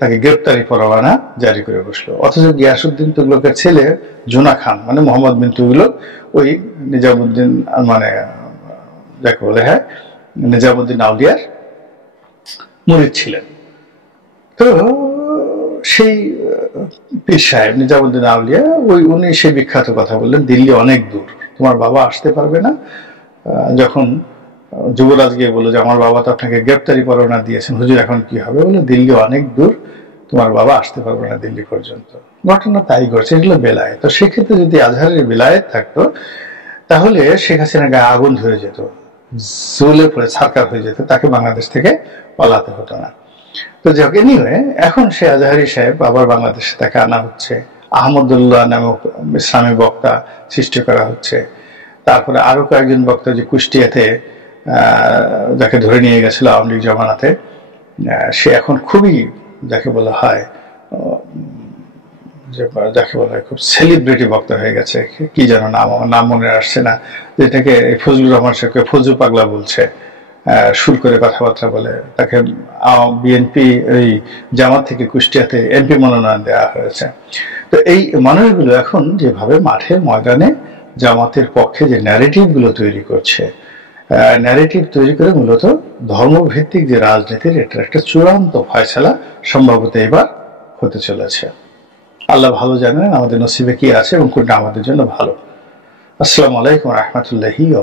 তাকে গ্রেপ্তারি পরোয়ানা জারি করে বসলো। অথচ গিয়াসুদ্দিন তুগলকের ছেলে জুনা খান মানে মোহাম্মদ বিন তুগলক ওই নিজামুদ্দিন মানে যাকে বলে নিজামুদ্দিন আউলিয়ার মুরিদ ছিলেন। তো সেই পীর সাহেব নিজামুদ্দিন আউলিয়া উনি সেই বিখ্যাত কথা বললেন, দিল্লি অনেক দূর, তোমার বাবা আসতে পারবে না। যখন যুবরাজ গিয়ে বললো যে আমার বাবা তো আপনাকে গ্রেপ্তারি পরোয়ানা দিয়েছেন, হুজুর এখন কি হবে? বলে দিল্লি অনেক দূর, তোমার বাবা আসতে পারবে না দিল্লি পর্যন্ত। ঘটনা তাই ঘটছে, এগুলো বেলায়েত। তো সেক্ষেত্রে যদি আজহারের বেলায়েত থাকতো তাহলে শেখ হাসিনার গায়ে আগুন ধরে যেত, জ্বলে পড়ে ছারকার হয়ে যেত, তাকে বাংলাদেশ থেকে পালাতে হতো না। তো যাকে নিয়ে এখন সে আজহারি সাহেব আবার বাংলাদেশে তাকে আনা হচ্ছে, আহমদুল্লাহ নামক ইসলামী বক্তা সৃষ্টি করা হচ্ছে। তারপরে আরো কয়েকজন বক্তা যে কুষ্টিয়াতে যাকে ধরে নিয়ে গেছিল আওয়ামী লীগ জমানাতে, সে এখন খুবই যাকে বলা হয় খুব সেলিব্রিটি বক্তা হয়ে গেছে। কি যেন নাম, আমার নাম মনে আসছে না, যেটাকে ফজলুর রহমান সাহেবকে ফজু পাগলা বলছে, সুর করে কথাবার্তা বলে। তাকে বিএনপি এই জামাত থেকে কুষ্টিয়াতে এমপি মনোনয়ন দেওয়া হয়েছে। তো এই মানুষগুলো এখন যেভাবে মাঠে ময়দানে জামাতের পক্ষে যে ন্যারেটিভ গুলো তৈরি করছে, ন্যারেটিভ তৈরি করে মূলত ধর্মভিত্তিক যে রাজনীতির এটার একটা চূড়ান্ত ফয়সালা সম্ভবত এবার হতে চলেছে। আল্লাহ ভালো জানেন আমাদের নসিবে কি আছে এবং কোনটা আমাদের জন্য ভালো। আসসালামু আলাইকুম ওয়া রাহমাতুল্লাহি ওয়া বারাকাতুহু।